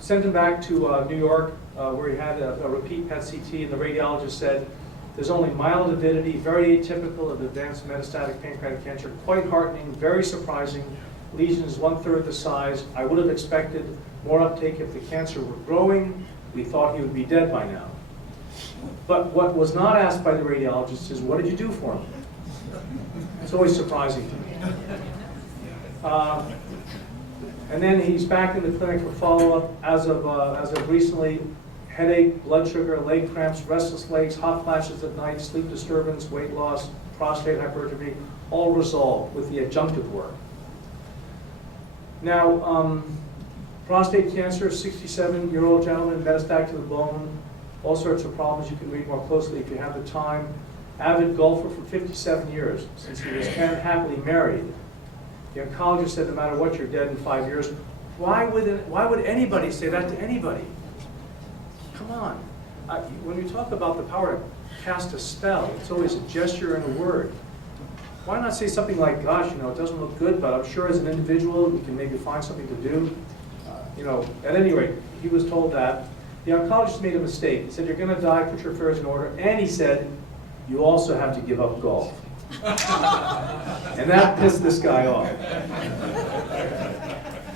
Sent him back to New York, where he had a repeat PET CT, and the radiologist said, there's only mild avidity, very atypical of advanced metastatic pancreatic cancer, quite heartening, very surprising. Lesions 1/3 the size. I would have expected more uptake if the cancer were growing. We thought he would be dead by now. But what was not asked by the radiologist is, what did you do for him? It's always surprising to me. And then he's back in the clinic for follow-up as of recently. Headache, blood sugar, leg cramps, restless legs, hot flashes at night, sleep disturbance, weight loss, prostate hypertrophy, all resolved with the adjunctive work. Now, prostate cancer, 67-year-old gentleman, metastatic to the bone, all sorts of problems. You can read more closely if you have the time. Avid golfer for 57 years, since he was happily married. The oncologist said, no matter what, you're dead in 5 years. Why would anybody say that to anybody? Come on. When we talk about the power to cast a spell, it's always a gesture and a word. Why not say something like, gosh, it doesn't look good, but I'm sure as an individual we can maybe find something to do. At any rate, he was told that. The oncologist made a mistake. He said, you're going to die, put your affairs in order. And he said, you also have to give up golf. And that pissed this guy off.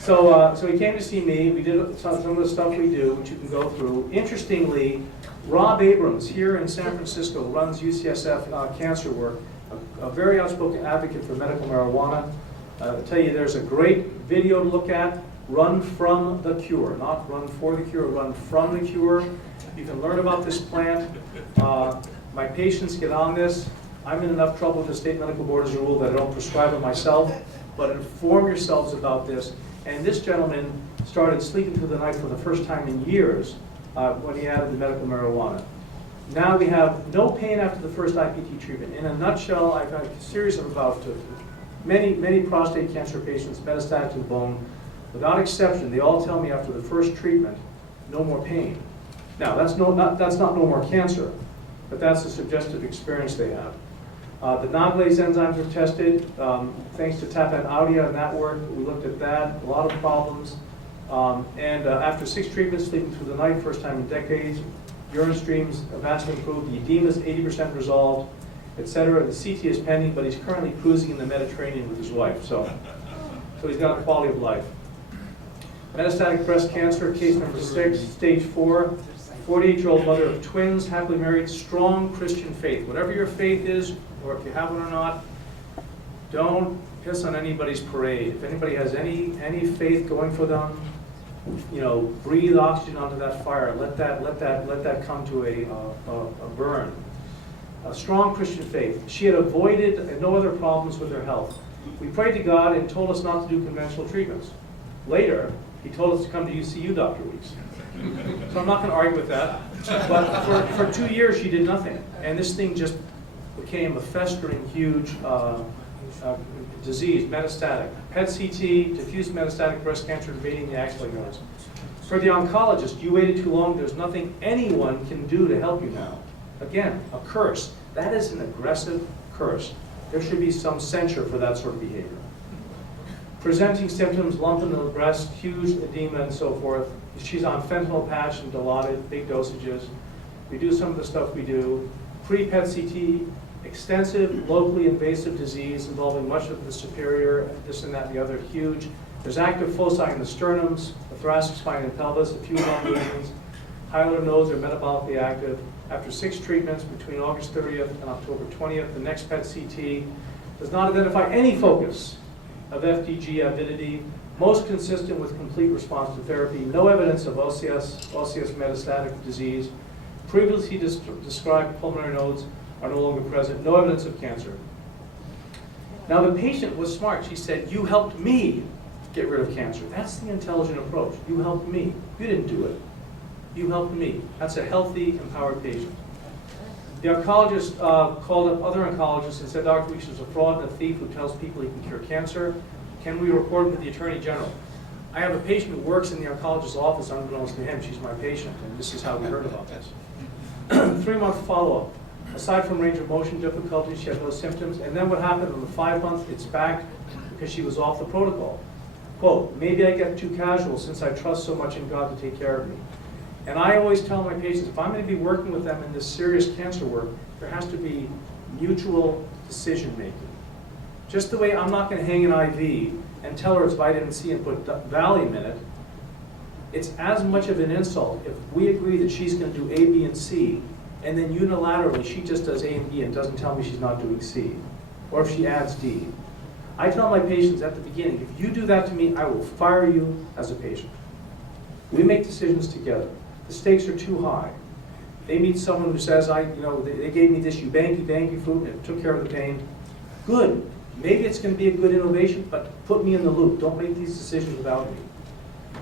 So he came to see me. We did some of the stuff we do, which you can go through. Interestingly, Rob Abrams here in San Francisco runs UCSF cancer work, a very outspoken advocate for medical marijuana. I'll tell you, there's a great video to look at, Run from the Cure, not run for the cure, run from the cure. You can learn about this plant. My patients get on this. I'm in enough trouble with the state medical board as a rule that I don't prescribe it myself, but inform yourselves about this. And this gentleman started sleeping through the night for the first time in years when he added the medical marijuana. Now we have no pain after the first IPT treatment. In a nutshell, I've had a series of about many prostate cancer patients, metastatic to the bone. Without exception, they all tell me after the first treatment, no more pain. Now, that's not no more cancer, but that's a suggestive experience they have. The non-glaze enzymes are tested. Thanks to Tapan Audia and that work, we looked at that, a lot of problems. After 6 treatments, sleeping through the night, first time in decades, urine streams vastly improved, the edema is 80% resolved, etc. The CT is pending, but he's currently cruising in the Mediterranean with his wife, so he's got a quality of life. Metastatic breast cancer, case number 6, stage 4, 48-year-old mother of twins, happily married, strong Christian faith. Whatever your faith is, or if you have one or not, don't piss on anybody's parade. If anybody has any faith going for them, breathe oxygen onto that fire. Let that come to a burn. A strong Christian faith. She had avoided no other problems with her health. We prayed to God and told us not to do conventional treatments. Later, he told us to come to UCU, Dr. Weeks. So I'm not going to argue with that. But for 2 years, she did nothing. And this thing just became a festering, huge disease, metastatic. PET CT, diffuse metastatic breast cancer invading the axillary nerves. For the oncologist, you waited too long. There's nothing anyone can do to help you now. Again, a curse. That is an aggressive curse. There should be some censure for that sort of behavior. Presenting symptoms, lump in the breast, huge edema, and so forth. She's on fentanyl patch and Dilaudid, big dosages. We do some of the stuff we do. Pre-PET CT, extensive, locally invasive disease involving much of the superior, this and that and the other, huge. There's active foci in the sternums, the thoracic spine and pelvis, a few lung lesions. Hilar nodes are metabolically active. After 6 treatments between August 30th and October 20th, the next PET CT does not identify any focus of FDG avidity, most consistent with complete response to therapy, no evidence of osseous metastatic disease. Previously described pulmonary nodes are no longer present, no evidence of cancer. Now the patient was smart. She said, you helped me get rid of cancer. That's the intelligent approach. You helped me. You didn't do it. You helped me. That's a healthy, empowered patient. The oncologist called up other oncologists and said, Dr. Weiss is a fraud and a thief who tells people he can cure cancer. Can we report him to the Attorney General? I have a patient who works in the oncologist's office, unbeknownst to him. She's my patient, and this is how we heard about this. 3-month follow-up. Aside from range of motion difficulties, she had no symptoms. And then what happened in the 5 months, it's back because she was off the protocol. Quote, maybe I get too casual since I trust so much in God to take care of me. And I always tell my patients, if I'm going to be working with them in this serious cancer work, there has to be mutual decision making. Just the way I'm not going to hang an IV and tell her it's vitamin C and put Valium in it, it's as much of an insult if we agree that she's going to do A, B, and C, and then unilaterally she just does A and B and doesn't tell me she's not doing C, or if she adds D. I tell my patients at the beginning, if you do that to me, I will fire you as a patient. We make decisions together. The stakes are too high. They meet someone who says, they gave me this Ubangi fruit and it took care of the pain. Good. Maybe it's going to be a good innovation, but put me in the loop. Don't make these decisions without me.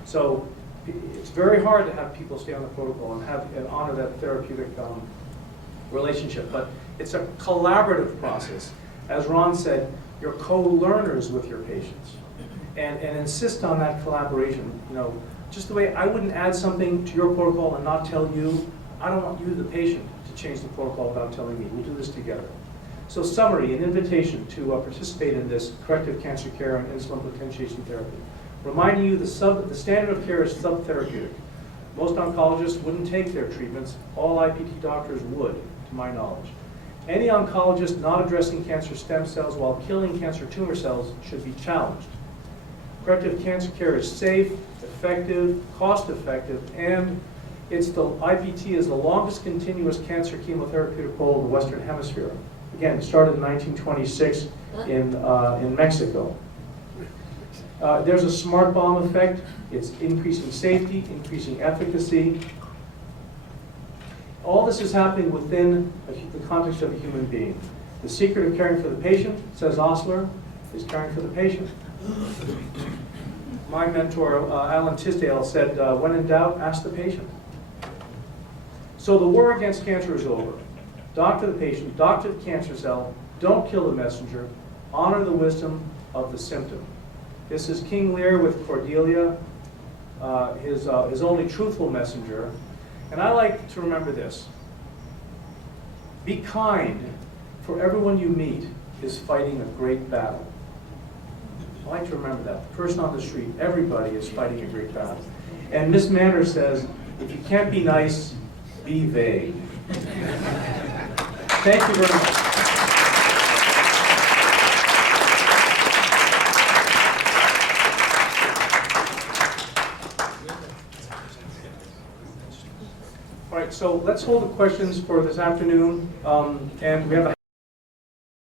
So it's very hard to have people stay on the protocol and honor that therapeutic relationship. But it's a collaborative process. As Ron said, you're co-learners with your patients. And insist on that collaboration. Just the way I wouldn't add something to your protocol and not tell you, I don't want you, the patient, to change the protocol without telling me. We'll do this together. So summary, an invitation to participate in this corrective cancer care and insulin potentiation therapy. Reminding you the standard of care is subtherapeutic. Most oncologists wouldn't take their treatments. All IPT doctors would, to my knowledge. Any oncologist not addressing cancer stem cells while killing cancer tumor cells should be challenged. Corrective cancer care is safe, effective, cost-effective, and IPT is the longest continuous cancer chemotherapeutic role in the Western Hemisphere. Again, it started in 1926 in Mexico. There's a smart bomb effect. It's increasing safety, increasing efficacy. All this is happening within the context of a human being. The secret of caring for the patient, says Osler, is caring for the patient. My mentor, Alan Tisdale, said, when in doubt, ask the patient. So the war against cancer is over. Doctor the patient, doctor the cancer cell, don't kill the messenger, honor the wisdom of the symptom. This is King Lear with Cordelia, his only truthful messenger. And I like to remember this. Be kind, for everyone you meet is fighting a great battle. I like to remember that. The person on the street, everybody is fighting a great battle. And Miss Manners says, if you can't be nice, be vague. Thank you very much. All right, so let's hold the questions for this afternoon, and we have a